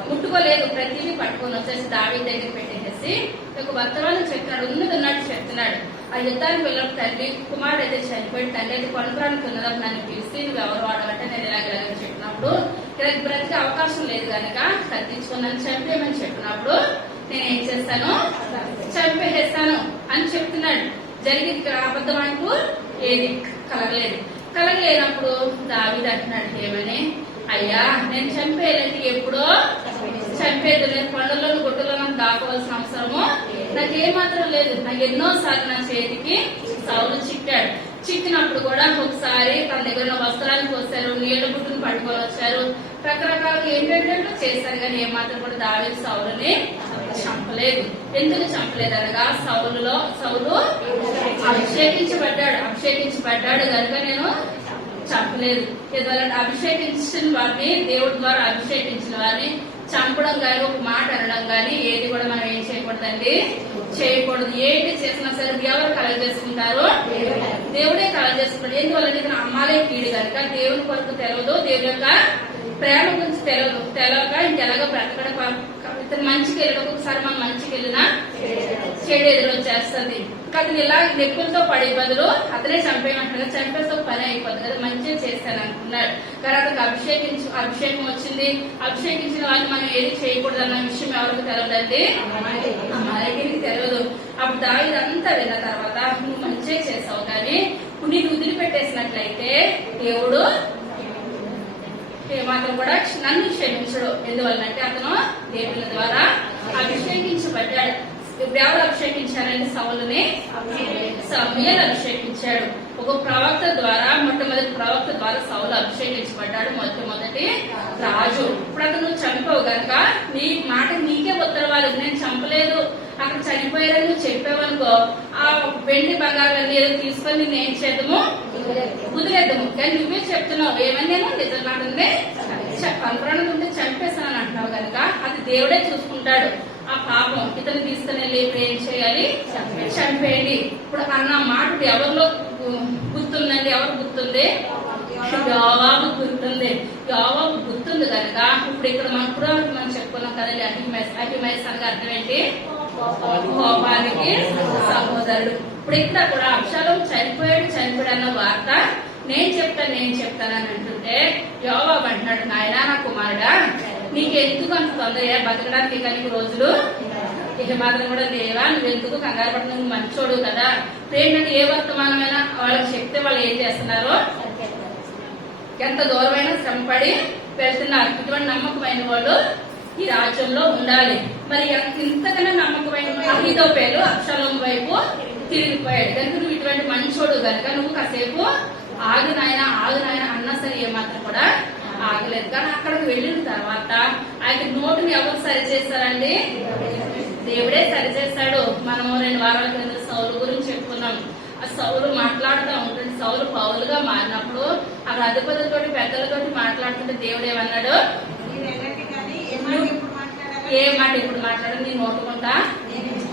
ముట్టుకోలేదు, ప్రతిదీ పట్టుకొని వచ్చేసి దావీదు దగ్గర పెట్టేసి ఒక వర్తమానం చెప్తున్నాడు, ఉన్నట్టు చెప్తున్నాడు. ఆ యుద్ధానికి వెళ్ళిన తండ్రి కుమారుడు అయితే చనిపోయి తండ్రి అయితే కొనుక్కోడానికి ఉన్నదని నన్ను పిలిచి నువ్వు ఎవరు వాడమంటే నేను ఇలాగ చెప్పినప్పుడు ఇలా బ్రతికే అవకాశం లేదు కనుక కత్తించుకున్నాను చంపేయమని చెప్పినప్పుడు నేను ఏం చేస్తాను, చంపేసేస్తాను అని చెప్తున్నాడు. జరిగింది ఇక్కడ అబద్ధం అంటూ ఏది కలగలేనప్పుడు దావీదు అంటున్నాడు ఏమని, అయ్యా నేను చంపేయాలంటే ఎప్పుడో చంపేది లేదు, పండుగలను గుట్టలను దాకోవాల్సిన అవసరము నాకు ఏమాత్రం లేదు. నాకు ఎన్నో సార్లు నా చేతికి సౌలు చిక్కినప్పుడు కూడా ఒకసారి తన దగ్గర ఉన్న వస్త్రానికి వచ్చారు, నీళ్ళ గుట్టును పట్టుకొని వచ్చారు, రకరకాలుగా ఏంటంటే చేశారు, కానీ ఏమాత్రం కూడా దావీదు సౌలుని చంపలేదు. ఎందుకు చంపలేదు అనగా సౌలు అభిషేకించబడ్డాడు కనుక నేను చంపలేదు. ఎందువల్ల అభిషేకించిన వారిని, దేవుడి ద్వారా అభిషేకించిన వారిని చంపడం గాని ఒక మాట అనడం గాని ఏది కూడా మనం ఏం చేయకూడదండి, చేయకూడదు. ఏంటి చేసినా సరే ఎవరు కలగజేసుకుంటారు, దేవుడే కలగజేసుకుంటాడు. ఎందువల్ల ఇతను అమ్మాలే కీడు కనుక దేవుని కొరకు తెలియదు, దేవుని యొక్క ప్రేమ గురించి తెలియక ఇంకెలాగో బ్రతకడం. ఇతను మంచికి వెళ్ళడం, ఒక్కొక్కసారి మనం మంచికి వెళ్ళినా చెడు ఎదురొచ్చేస్తుంది. అతను ఇలా నెప్పులతో పడే బదులు అతనే చంపేయమంటారు, చంపేతో పని అయిపోతుంది కదా, మంచిగా చేస్తాను అనుకున్నాడు. కానీ అతనికి అభిషేకం వచ్చింది. అభిషేకించిన వాళ్ళని మనం ఏది చేయకూడదు అన్న విషయం ఎవరికి తెలియదండి, అమ్మాయికి తెలియదు. అప్పుడు దావీదు అంతా విన్న తర్వాత నువ్వు మంచిగా చేసావు, కానీ నీకు వదిలిపెట్టేసినట్లయితే దేవుడు ఏమాత్రం కూడా నన్ను క్షమించడు. ఎందువల్లంటే అతను దేవుని ద్వారా అభిషేకించబడ్డాడు. ఎవరు అభిషేకించారంటే సౌలుని సమూయేలు అభిషేకించాడు. ఒక ప్రవక్త ద్వారా, మొట్టమొదటి ప్రవక్త ద్వారా సౌలు అభిషేకించబడ్డాడు, మొట్టమొదటి రాజు. ఇప్పుడు అతను చంపావు గనక నీ మాట నీకే ఉత్తరవాలి, నేను చంపలేదు అక్కడ చనిపోయారని నువ్వు చెప్పావనుకో, ఆ వెండి బంగారాన్ని ఏదో తీసుకొని నేను ఏం చేద్దాము, వదిలేద్దాము. కానీ నువ్వే చెప్తున్నావు ఏమని, నేను నిజంగానే కంప్రాణం ఉంటే చంపేస్తానని అంటున్నావు కనుక అది దేవుడే చూసుకుంటాడు. ఆ పాపం ఇతను తీసుకుని వెళ్ళి ఇప్పుడు ఏం చేయాలి, చంపేయండి. ఇప్పుడు అన్న మాట ఎవరిలో గుర్తుందండి, ఎవరు గుర్తుంది, యోవాబు గుర్తుంది. యోవాబు గుర్తుంది కనుక ఇప్పుడు ఇక్కడ మనం చెప్పుకున్నాం కదండి, అహిమయస్ అనగా అర్థం ఏంటి, కోపానికి సహోదరుడు. ఇప్పుడు ఇక్కడ కూడా అబ్షాలోము చనిపోయాడు అన్న వార్త నేను చెప్తానని అంటుంటే యోవాబు అంటున్నాడు, నాయనా నా కుమారుడా నీకెందుకు అంత తొందర, బతకడానికి కానీ రోజులు ఇక మాత్రం కూడా లేవా, నువ్వెందుకు కంగారు పడుతుంది, నువ్వు మంచోడు కదా. ఏంటంటే ఏ వర్తమానమైనా వాళ్ళకి చెప్తే వాళ్ళు ఏం చేస్తున్నారు, ఎంత దూరమైనా శ్రమపడి వెళ్తున్నారు. ఇటువంటి నమ్మకమైన వాళ్ళు ఈ రాజ్యంలో ఉండాలి. మరి ఇంతకన్నా నమ్మకమైన అహీతోపేలు అబ్షాలోము వైపు తిరిగిపోయాడు కనుక నువ్వు ఇటువంటి మంచోడు కనుక నువ్వు కాసేపు ఆగు నాయన అన్నా సరే ఏమాత్రం కూడా ఆగలేదు. కానీ అక్కడికి వెళ్ళిన తర్వాత ఆయన నోటుని ఎవరు సరిచేస్తారండి, దేవుడే సరిచేస్తాడు. మనము 2 వారాల కింద సౌలు గురించి చెప్పుకున్నాం. ఆ సౌలు మాట్లాడుతూ ఉంటుంది. సౌలు పౌలుగా మారినప్పుడు అక్కడ అధిపతులతోటి పెద్దలతోటి మాట్లాడుతుంటే దేవుడు ఏమన్నాడు, ఏ మాట ఇప్పుడు మాట్లాడు, నేను నోటుకుంటా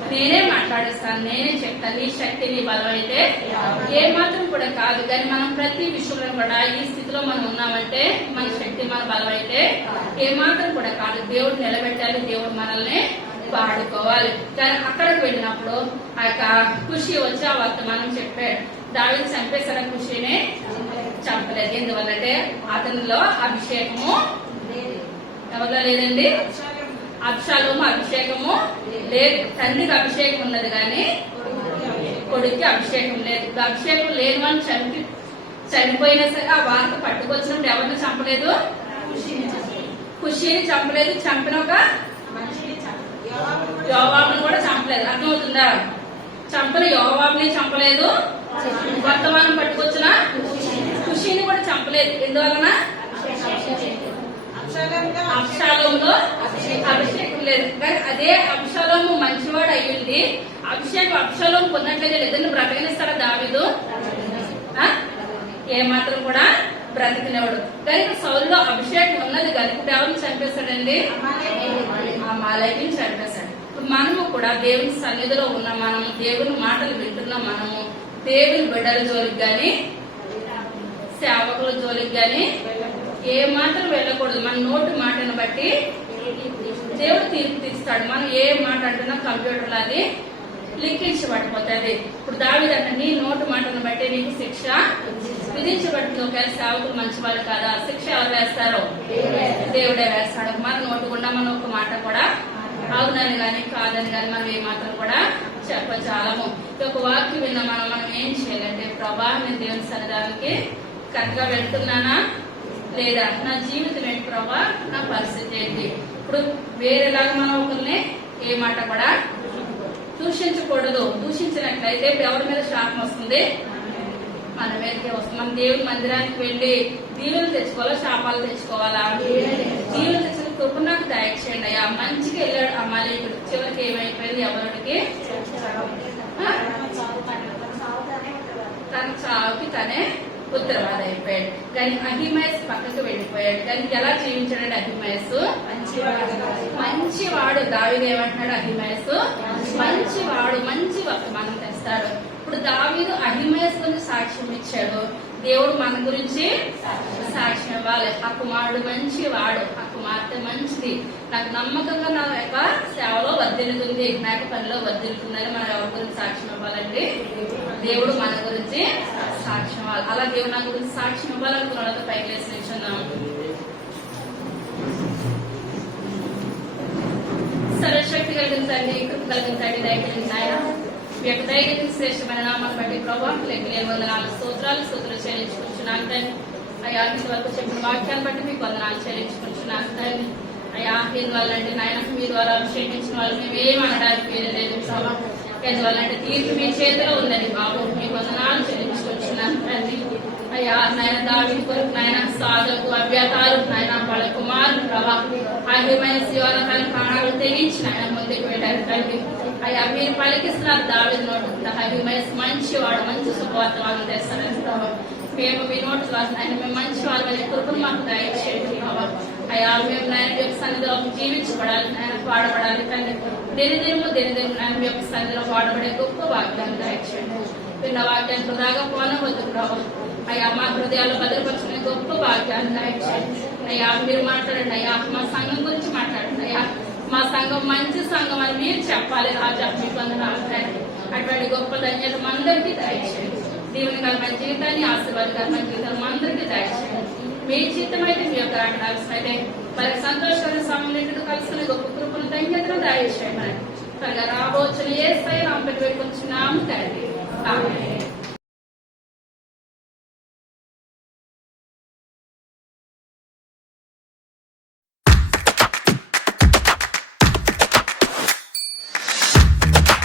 నేనే మాట్లాడిస్తాను, నేనే చెప్తాను, నీ శక్తి నీ బలం అయితే ఏ మాత్రం కూడా కాదు. కానీ మనం ప్రతి విషయంలో కూడా ఈ స్థితిలో మనం ఉన్నామంటే మన శక్తి మన బలం అయితే ఏ మాత్రం కూడా కాదు. దేవుడు నిలబెట్టాలి, దేవుడు మనల్ని వాడుకోవాలి. కానీ అక్కడికి వెళ్ళినప్పుడు ఆ యొక్క ఖుషి వచ్చి ఆ వర్తమానం చెప్పాడు, దావీదు చంపేసిన ఖుషిని చంపలేదు. ఎందువల్లంటే అతనిలో అభిషేకము ఎవరిలో లేదండి, అబ్షాలోము అభిషేకము లేదు. తండ్రికి అభిషేకం ఉన్నది కానీ కొడుక్కి అభిషేకం లేదు. అభిషేకం లేని వాళ్ళు చనిపోయినా సరే ఆ వార్త పట్టుకొచ్చినప్పుడు ఎవరిని చంపలేదు, ఖుషిని చంపలేదు. చంపిన ఒక యోవాబుని కూడా చంపలేదు. అర్థమవుతుందా, చంపిన యోవాబుని చంపలేదు, వర్తమానం పట్టుకొచ్చిన ఖుషిని కూడా చంపలేదు. ఎందువలన అబ్షాలోములో అభిషేకం లేదు. కానీ అదే అబ్షాలోము మంచివాడు అయ్యింది, అబ్షాలోము కొన్నట్లయితే ఇద్దరిని బ్రతకనిస్తాడా దావీదు, ఏమాత్రం కూడా బ్రతికినవాడు. కానీ సౌలులో అభిషేకం ఉన్నది కనుక ఎవరిని చంపేస్తాడండి, అమాలేకుని చంపేస్తాడు. మనము కూడా దేవుని సన్నిధిలో ఉన్న మనము, దేవుని మాటలు వింటున్న మనము దేవుని బిడ్డల జోలికి గాని సేవకుల జోలికి గాని ఏ మాత్రం వెళ్ళకూడదు. మన నోటి మాటను బట్టి దేవుడు తీర్పు తీస్తాడు. మనం ఏ మాట అంటున్నా కంప్యూటర్ అది లిఖించబడిపోతుంది. ఇప్పుడు దావీదు అంటే నీ నోటు మాటను బట్టి నీకు శిక్ష విధించబడుతుంది. ఒకవేళ సేవకులు మంచి వాళ్ళు కాదా, శిక్ష ఎవరు వేస్తారు? దేవుడే వేస్తాడు. మన నోటు గుండా మనం ఒక మాట కూడా అవునని గాని కాదని గాని మనం ఏ మాత్రం కూడా చెప్పచాలము. ఒక వాక్యం విన్నా మనం ఏం చేయాలంటే, ప్రభా నేను దేవుని సన్నిధానానికి కరెక్ట్ గా వెళ్తున్నానా లేదా, నా జీవితం ఏంటి ప్రభా, నా పరిస్థితి ఏంటి. ఇప్పుడు వేరేలాగా మనం ఒకరిని ఏ మాట కూడా దూషించకూడదు. దూషించినట్లయితే ఎవరి మీద శాపం వస్తుంది? మన మీదకే వస్తుంది. మన దేవుని మందిరానికి వెళ్లి దీవులు తెచ్చుకోవాలా, శాపాలు తెచ్చుకోవాలా? దీవులు తెచ్చిన కృప నాకు దయచేయండి అయ్యా. మంచిగా వెళ్ళాడు అమాలేకుడు, చివరికి ఏమైపోయింది? ఎవరికి తన చావుకి తనే ఉత్తరవాది అయిపోయాడు. కానీ అహిమయస్ పక్కకు వెళ్ళిపోయాడు. కానీ ఎలా జీవించాడంటే అహిమయస్ మంచివాడు. దావీదు ఏమంటున్నాడు? అహిమయస్ మంచివాడు, మంచి వర్తమానం తెస్తాడు. ఇప్పుడు దావీదు అహిమయస్ గురించి సాక్ష్యం ఇచ్చాడు. దేవుడు మన గురించి సాక్ష్యం ఇవ్వాలి. ఆ కుమారుడు మంచివాడు, ఆ కుమార్తె మంచిది, నాకు నమ్మకంగా నా యొక్క సేవలో వర్ధిల్లుతుంది, నా యొక్క పనిలో వర్ధిల్లుతుందని మనం ఎవరి గురించి సాక్ష్యం ఇవ్వాలండి? దేవుడు మన గురించి సాక్ష్యం ఇవ్వాలి. అలా దేవుడు నా గురించి సాక్ష్యం ఇవ్వాలనుకున్న పైకి లేసి నిల్చున్నాం. సర్వశక్తి కలిగించండి, కృప కలిగించండి, దయ కలిగించాయన మీ యొక్క దైవిక శ్రేష్టమైన నామాన్ని బట్టి ప్రభావం లెక్కలేని వందనాలు స్తోత్రాలు చెల్లించుకుంటున్నాను తండ్రి. అయ్యా ఇంతవరకు చెప్పిన వాక్యాన్ని బట్టి మీకు వందనాలు చెల్లించుకుంటున్నాను తండ్రి. అయ్యా ఎందువల్లంటే నాయన మీ ద్వారా అభిషేకించిన వాళ్ళు మేమేం అనడానికి వీలు లేదు ప్రభావం. ఎందువల్లంటే తీర్పు మీ చేతిలో ఉందని బాబు మీకు వందనాలు చెల్లించుకుంటున్నాను తండ్రి. అయ్యా నాయన దావీదు కొరకు నాయన సాధకు అభ్యతాలు నాయన వాళ్ళ కుమారులు ప్రభా అహిమైన శివాల తన ప్రాణాలు తెగించి నాయన ముందుకు వెళ్ళారు తండ్రి. అయ్యా మీరు పలికిస్తున్నారు దావీదు నోటు అహిమయస్ మంచివాడు, మంచి శుభవార్తలను తెస్తారని ప్రభావ. మేము మీ నోటు ద్వారా ఆయన మేము మంచి వాళ్ళని కృపను మాకు దయచేయండి ప్రభావ. అయ్యా మేము నాయన యొక్క సన్నిధిలో జీవించబడాలి, నాయన వాడబడాలి తండ్రి. దినదినము నాయన మీ యొక్క సన్నిధిలో వాడబడే గొప్ప వాక్యాన్ని దయచేయండి. విన్న వాక్యాన్ని వృధాగా పోనవద్దు ప్రభావ. అయ్యా మా హృదయాల్లో భద్రపరుచుకునే గొప్ప వాక్యాన్ని దయచేయండి. అయ్యా మీరు మాట్లాడండి అయ్యా, మా సంఘం గురించి మాట్లాడండి అయ్యా. మా సంఘం మంచి సంఘం అని మీరు చెప్పాలి రాజా. మీకు వందనాలు తండ్రి. అటువంటి గొప్ప ధన్యత అందరికీ దయచేయండి. దీవెనకరమైన జీవితాన్ని, ఆశీర్వాదకరమైన జీవితాన్ని అందరికీ దయచేయండి. మీ జీవితం అయితే మీ యొక్క రాకడాల్సినైతే మరి సంతోషకరమైన సమయంలో కలుసుకునే గొప్ప కృపను ధన్యతను దయచేయండి. త్వరగా రాబోచున్న యేసయ్య నామమున వేడుకొంచున్నాము తండ్రి. ఆమేన్.